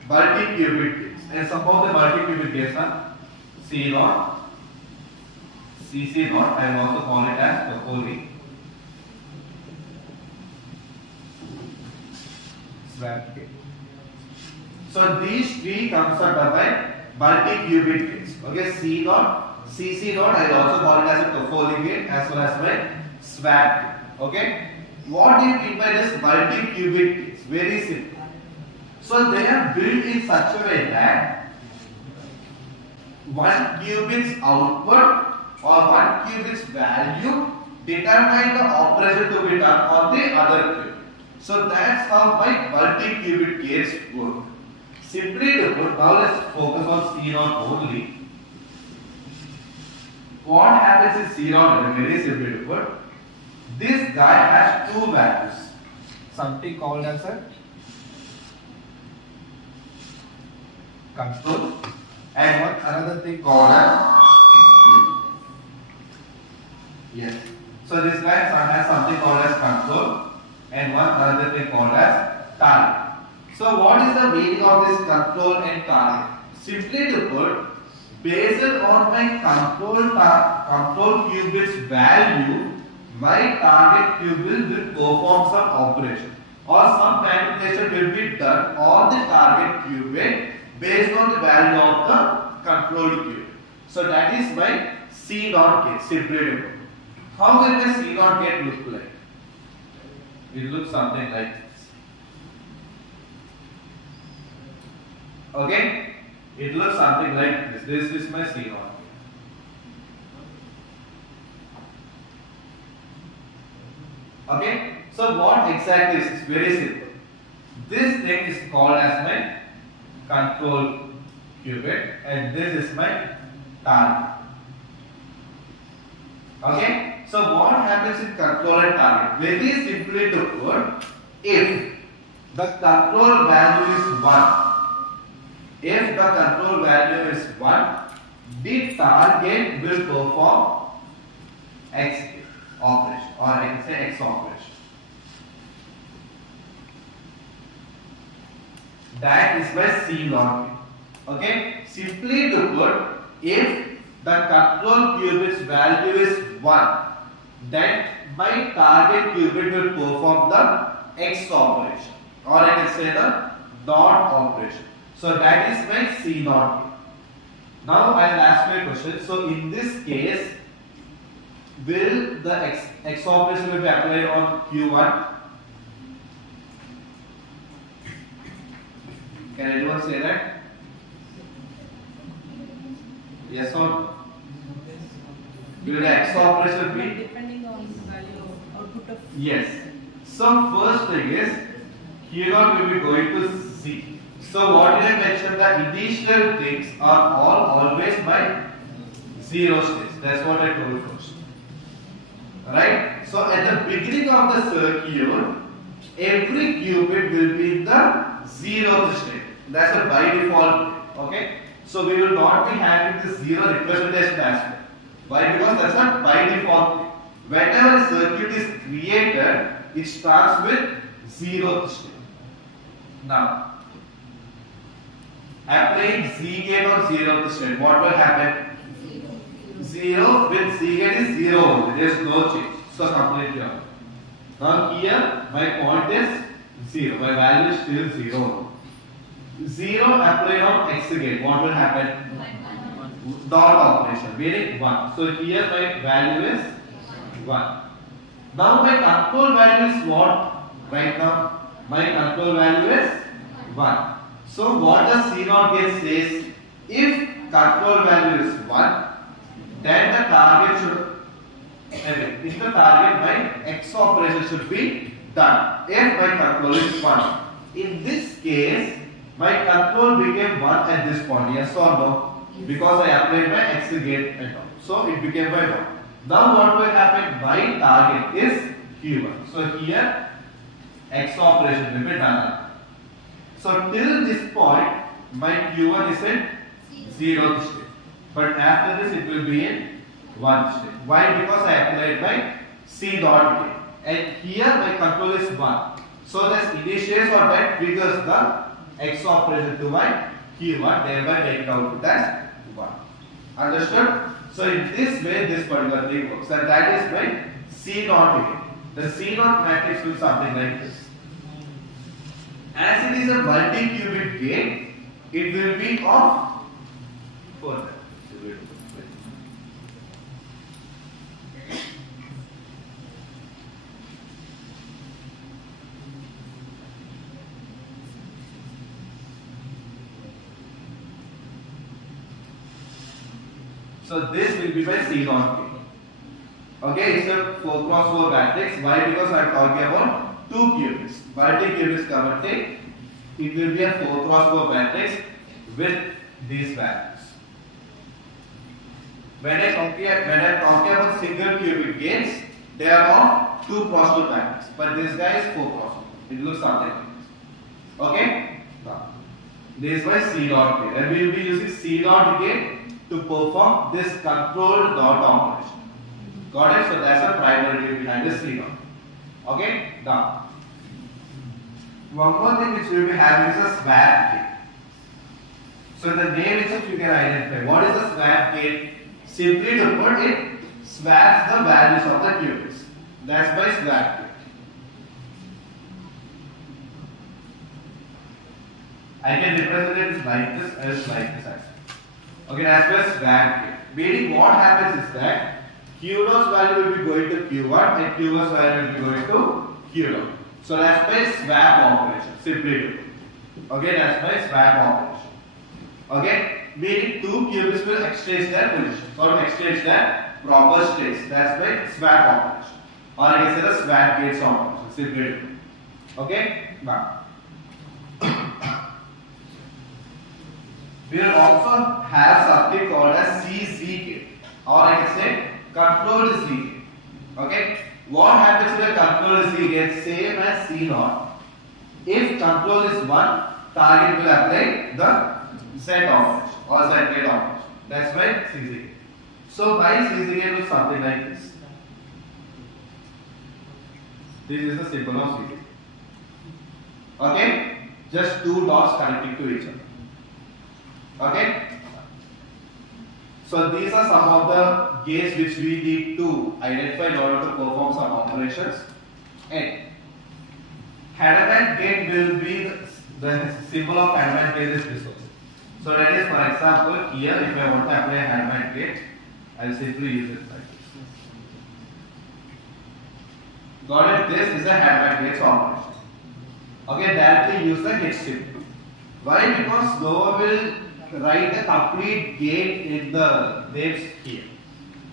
multi-qubit gates. And some of the multi-qubit gates are C naught, CC naught, I will also call it as the following. Swap gate. So these 3 concepts are by multi-qubit gates. Okay, C naught, CC naught, I will also call it as a Toffoli gate as well as my swap gate. Okay, what do you mean by this multi-qubit gates? Very simple. So they are built in such a way that 1 qubit's output or 1 qubit's value determine the operation to be done on the other qubit. So that's how my multi-qubit gates work. Simply to put, now let's focus on C0 only. What happens in C0, very simply to put, this guy has two values. Something called as a control and one another thing called as yes. So this guy has something called as control and one another thing called as target. So what is the meaning of this control and target? Simply to put, based on my control qubit's value, my target qubit will perform some operation or some manipulation will be done on the target qubit based on the value of the controlled qubit. So that is my C0 gate, simply to put. How will the C0 gate look like? It looks something like this. Okay? It looks something like this. This is my C0. Okay? So what exactly is it? It's very simple. This thing is called as my control qubit and this is my target. Okay? So what happens in control and target? Very simply to put, if the control value is 1, if the control value is 1, the target will perform X operation or I can say X operation. That is my C0. Okay? Simply to put, if the control qubit's value is 1, then my target qubit will perform the X operation or I can say the dot operation. So that is my C0. Now I will ask my question. So in this case, will the X operation will be applied on Q1? Can anyone say that? Yes or no? Will the X operation be? Depending on the value of output of. Yes. So first thing is Q0 will be going to Z. So what did I mention? The initial things are always by 0 states. That's what I told first. Right? So at the beginning of the circuit, every qubit will be in the 0th state. That's a by default. Okay? So we will not be having the 0 representation as well. Why? Because that's a by default. Whenever a circuit is created, it starts with 0th state. Now, applying Z gate on 0th state, what will happen? 0 with Z gate is 0 only. There is no change. So completely off. Now here my point is 0. My value is still 0. 0 applied on X gate. What will happen? Dot operation. Meaning 1. So here my value is 1. Now my control value is what? Right now my control value is 1. So what does C0 gate says? If control value is 1, then the target should, if the target my X operation should be done. If my control is 1. In this case, my control became 1 at this point. Yes or no? Because I applied my X gate and all. So it became by 1. Now what will happen? My target is Q1. So here X operation will be done. So till this point, my Q1 is in 0th state. But after this, it will be in 1 state. Why? Because I applied my C dot gate. And here my control is 1. So this initiates or that triggers the X operation to my Q1, thereby taking output as 1. Understood? So in this way, this particular thing works. And that is my C naught gate. The C naught matrix will something like this. As it is a multi-qubit gate, it will be of 4. So this will be my C naught K. Okay, it's a 4 cross 4 matrix. Why? Because I am talking about 2 qubits. Multi-qubits converting. It will be a 4 cross 4 matrix with these values. When I talk about single qubit gates, they are not 2 cross 2 matrix, but this guy is 4 cross 4. It looks something like this. Okay? Now, this is my C naught gate, and we will be using C naught gate to perform this control dot operation. Got it? So that's the primary gate behind the C naught. Okay? Now, one more thing which we will be having is a swap gate. So the name itself you can identify. What is a swap gate? Simply to put, it swaps the values of the qubits. That's by swap gate. I can represent it like this as like this actually. Okay, that's by swap gate. Meaning what happens is that Q0's value will be going to Q1 and Q1's value will be going to Q0. So that's by swap operation. Simply to put. Okay, that's by swap operation. Okay, meaning 2 qubits will exchange their positions or exchange their proper states. That's by swap operation. Or I can say the swap gates operation. Simply to put. Okay, now. We will also have something called as CZ gate, or I can say controlled Z gate. Okay, what happens in a controlled Z gate? Same as C naught. If control is 1, target will apply the Z operation or Z gate operation. That's why CZ gate. So my CZ gate looks something like this. This is the symbol of CZ. Okay, just 2 dots connecting to each other. Okay, so these are some of the gates which we need to identify in order to perform some operations. And Hadamard gate will be the symbol of Hadamard gate is this also. So that is, for example, here if I want to apply a Hadamard gate, I will simply use it like this. Got it? This is a Hadamard gate operation. Okay, directly use the H symbol. Why? Because no one will write a complete gate in the names here.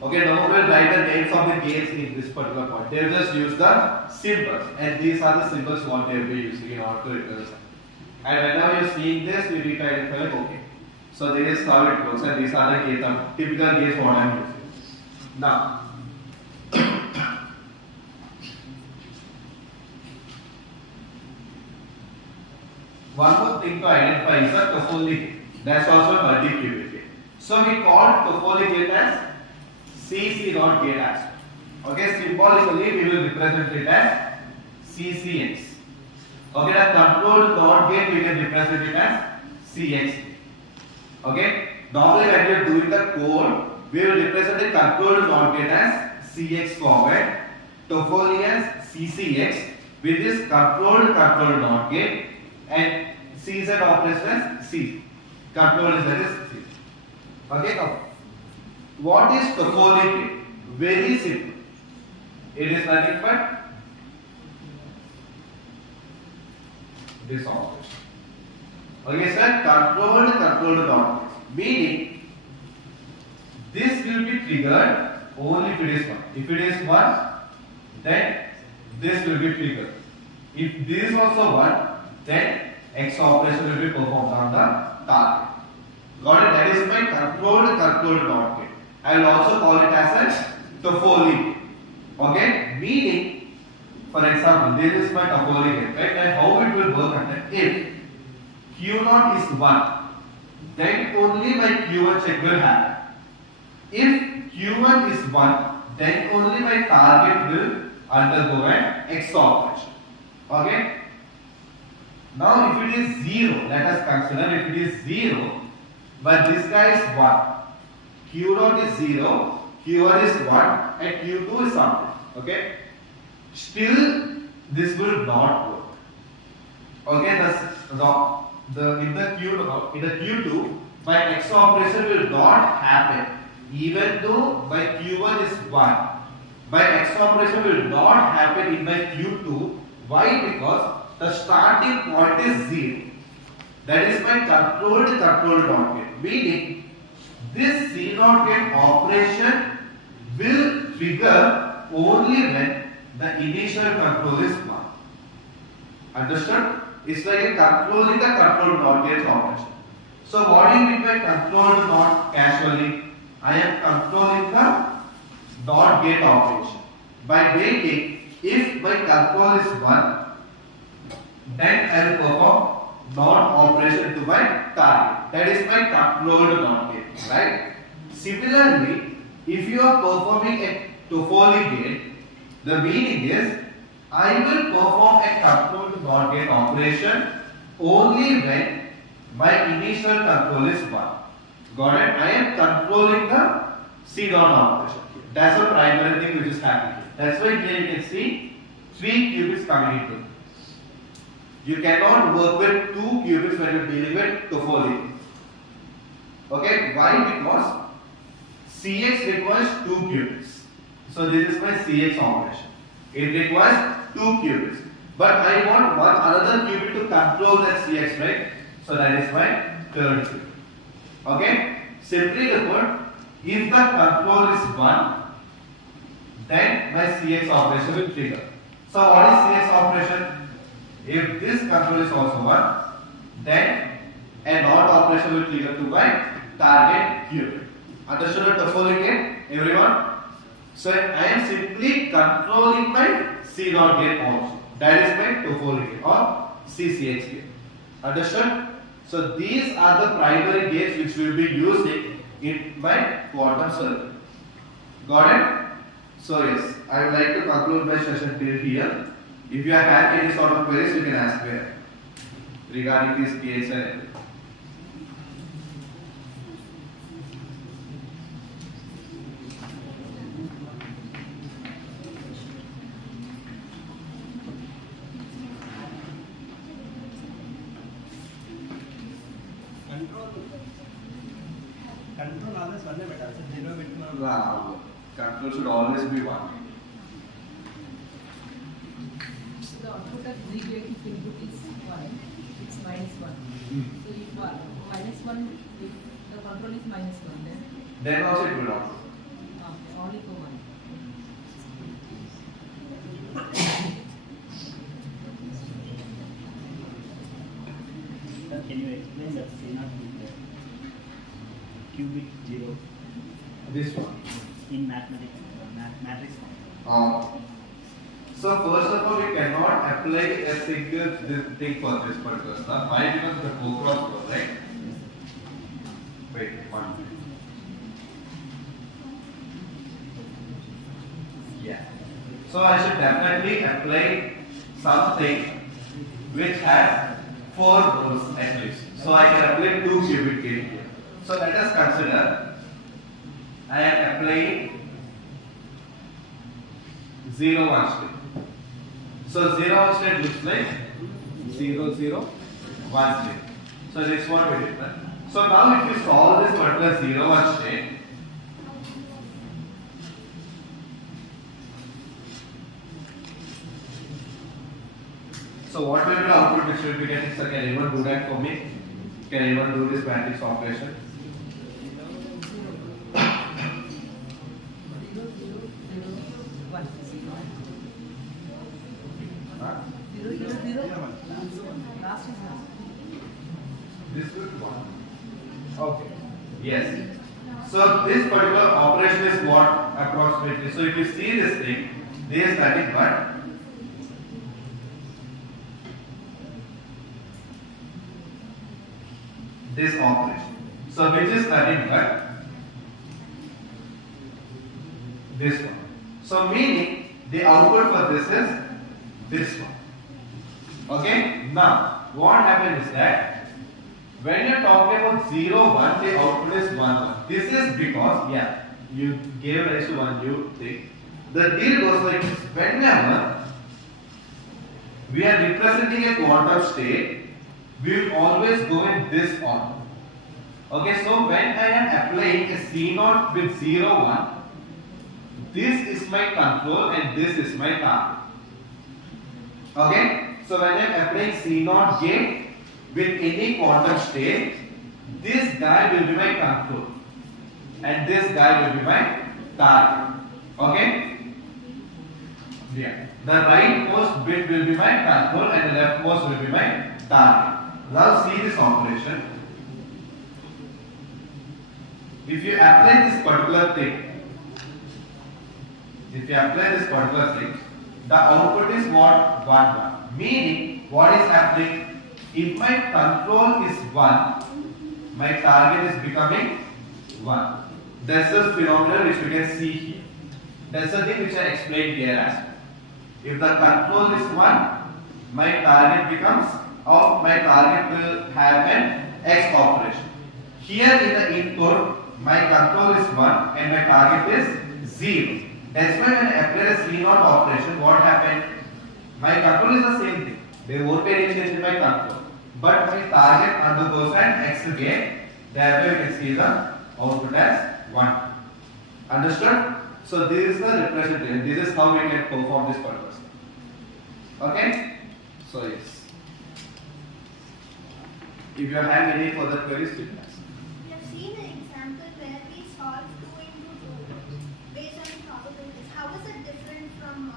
Okay, no one will write the names of the gates in this particular point. They will just use the symbols, and these are the symbols what they will be using in order to represent. And whenever you are seeing this, we need to identify like, okay, so this is how it looks, and these are the gates, typical gates what I am using. Now, one more thing to identify is the Toffoli gate. That's also a multi-qubit gate. So we call Toffoli gate as CC naught gate as well. Okay, symbolically we will represent it as CCX. Okay, the controlled NOT gate we can represent it as CX. Okay, normally when we are doing the code, we will represent the controlled NOT gate as CX forward, Toffoli as CCX with this controlled NOT gate, and CZ operation as C. Control is that is C. Okay, now what is Toffoli gate? Very simple. It is nothing but this operation. Okay, sir, controlled NOT gate. Meaning this will be triggered only if it is 1. If it is 1, then this will be triggered. If this is also 1, then X operation will be performed on the target. Got it? That is my controlled NOT gate. I will also call it as a Toffoli gate. Okay? Meaning, for example, this is my Toffoli gate, right? And how it will work at that? If Q0 is 1, then only my Q1 check will happen. If Q1 is 1, then only my target will undergo an X operation. Okay? Now if it is 0, let us consider if it is 0, but this guy is 1. Q0 is 0, Q1 is 1, and Q2 is something. Okay? Still, this will not work. Okay? In the Q2, my X operation will not happen. Even though my Q1 is 1, my X operation will not happen in my Q2. Why? Because the starting point is 0. That is my controlled NOT gate. Meaning, this C naught gate operation will trigger only when the initial control is 1. Understood? It's like controlling the control NOT gate operation. So what do you mean by controlled NOT casually? I am controlling the NOT gate operation by making, if my control is 1, then I will perform NOT operation to my target. That is my controlled NOT gate, right? Similarly, if you are performing a Toffoli gate, the meaning is I will perform a controlled NOT gate operation only when my initial control is 1. Got it? I am controlling the C dot operation. That's the primary thing which is happening. That's why here you can see 3 qubits coming into. You cannot work with 2 qubits when you are dealing with Toffoli. Okay? Why? Because CX requires 2 qubits. So this is my CX operation. It requires 2 qubits. But I want one another qubit to control that CX, right? So that is my third qubit. Okay? Simply put, if the control is 1, then my CX operation will trigger. So what is CX operation? If this control is also 1, then a NOT operation will trigger to my target qubit. Understood the Toffoli gate, everyone? So I am simply controlling my C dot gate also. That is my Toffoli gate or CCH gate. Understood? So these are the primary gates which we will be using in my quantum circuit. Got it? So yes, I would like to conclude my session till here. If you have any sort of queries, you can ask me regarding these gates and everything. Control always one better. So 0 bit में Wow. Control should always be 1. So the output of Z gate if input is 1, it's -1. So if -1, if the control is -1, Then also it will not. only for 1. Sir, can you explain that C naught with the qubit 0 This one. in mathematics, matrix form? So first of all, we cannot apply a single thing for this particular stuff. Why? Because the co-cross was right. Wait, one minute. Yeah. So I should definitely apply something which has 4 rules at least. So I can apply 2 qubit gate here. So let us consider I am applying 0 1 state. So 0 1 state looks like 0 0 1 state. So this is what we did. Right? So now if you solve this particular 0 1 state, so what will be the output which will be getting? Sir, can anyone do that for me? Can anyone do this matrix operation? 0 0 0 1. Huh? 0 0 0. Last is 1. This will be 1. Okay. Yes. So this particular operation is what approximately. So if you see this thing, this is nothing but this operation. So which is nothing but this one. So meaning the output for this is this one. Okay. Now what happens is that when you're talking about 0 1, the output is 1 1. This is because you gave rise to one new thing. The deal goes like this. Whenever we are representing a quantum state, we will always go in this order. Okay, so when I am applying a C0 with 0 1, this is my control and this is my target. Okay, so when I am applying C0 gate with any quantum state, this guy will be my control. and this guy will be my target. Okay? Yeah. The rightmost bit will be my control and the leftmost will be my target. Now see this operation. If you apply this particular thing, the output is what? 1, 1. Meaning, what is happening? If my control is 1, my target is becoming 1. That's the phenomenon which we can see here. That's the thing which I explained here as well. If the control is 1, my target becomes, or my target will have an X operation. Here in the input, my control is 1 and my target is 0. That's why when I apply a C0 operation, what happened? My control is the same thing. There won't be any change in my control. But my target undergoes an X gain. Thereby we can see the output as 1. Understood? So this is the representation. This is how we can perform this purpose. Okay? So yes. If you have any further queries, please ask. We have seen an example where we solve 2 into 2 based on probabilities. How is it different from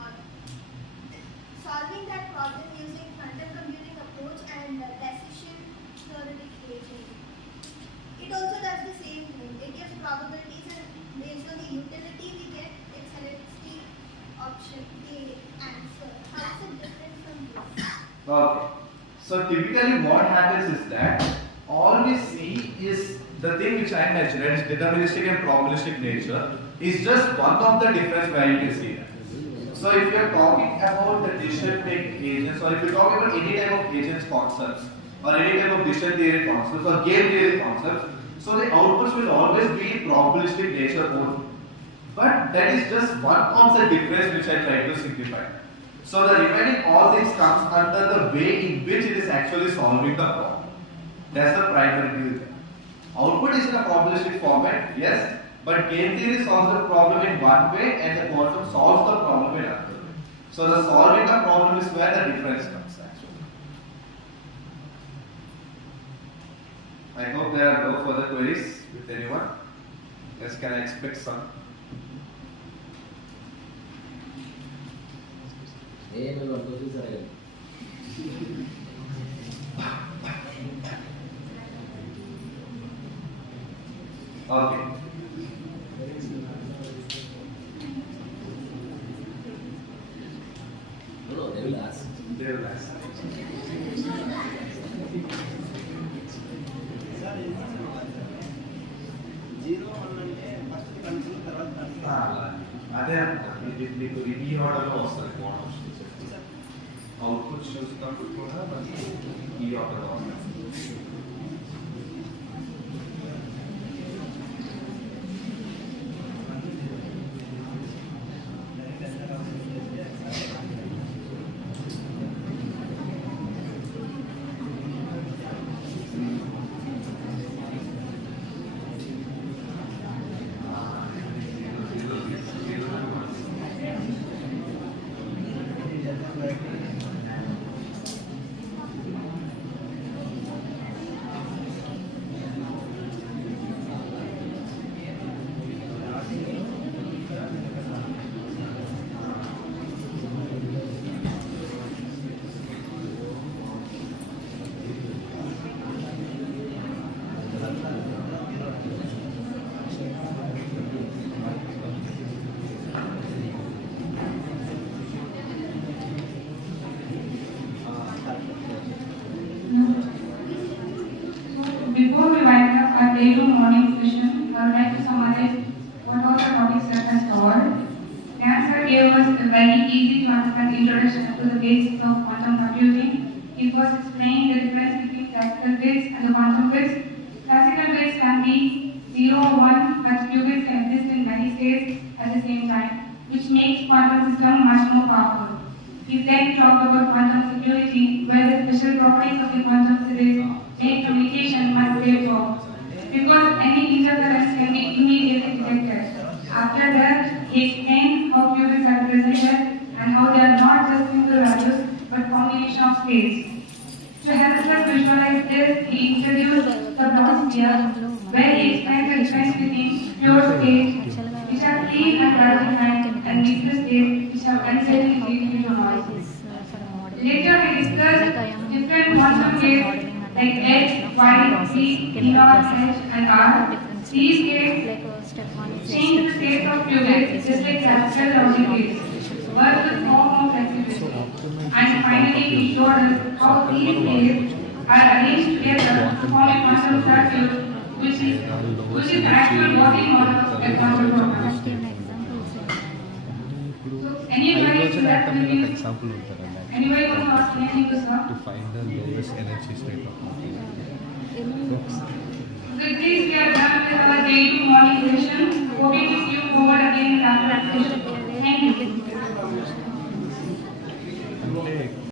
solving that problem using quantum computing approach and decision theoretic agent? It also does the same thing. It gives probabilities and based on the utility we get its heredity option, the answer. How is it different from this? Okay. So typically what happens is that all we see is the thing which I mentioned, that is deterministic and probabilistic nature, is just one of the difference where you can see that. So if you are talking about the decision making agents, or if you talk about any type of agents concepts, or any type of decision theory concepts, or game theory concepts, so the outputs will always be probabilistic nature only. But that is just one of the difference which I try to simplify. So the remaining all things comes under the way in which it is actually solving the problem. That's the primary deal. Output is in a probabilistic format, yes, but game theory solves the problem in one way and the quantum solves the problem in another way. So the solving the problem is where the difference comes actually. I hope there are no further queries with anyone. Yes, can I expect some? Okay. No, they will ask. They will ask. అదే మీకు ఈ ఆర్డర్లో వస్తుంది model output చూసినప్పుడు కూడా మనకి ఈ ఆర్డర్లో వస్తుంది. Before we wind up our day-2 morning session, I would like to summarize what all the topics that has covered. Answer gave us a very easy to understand introduction to the basics of quantum computing. It was explaining the difference between classical bits and the quantum bits. Classical bits can be 0 or 1, but qubits can exist in many states at the same time, which makes quantum system much more powerful. We then talked about quantum security, where the special properties of the quantum series make communication much safer, because any interference can be immediately detected. After that, he explained how qubits are represented and how they are not just single values but combination of states. To help us visualize this, he introduced the block sphere, where he explained the difference between pure H and R. These gates change the state of qubits just like classical logic gates. Work with form of flexibility. And finally, we showed us how these gates are arranged together to form a quantum circuit, which is the actual working model of a quantum program. So, anybody who has example ఉంటుంది anybody want to ask anything to sir? to find the lowest energy state of matter. With this, we are done with our day 2 morning session. Hoping to see you forward again in the afternoon.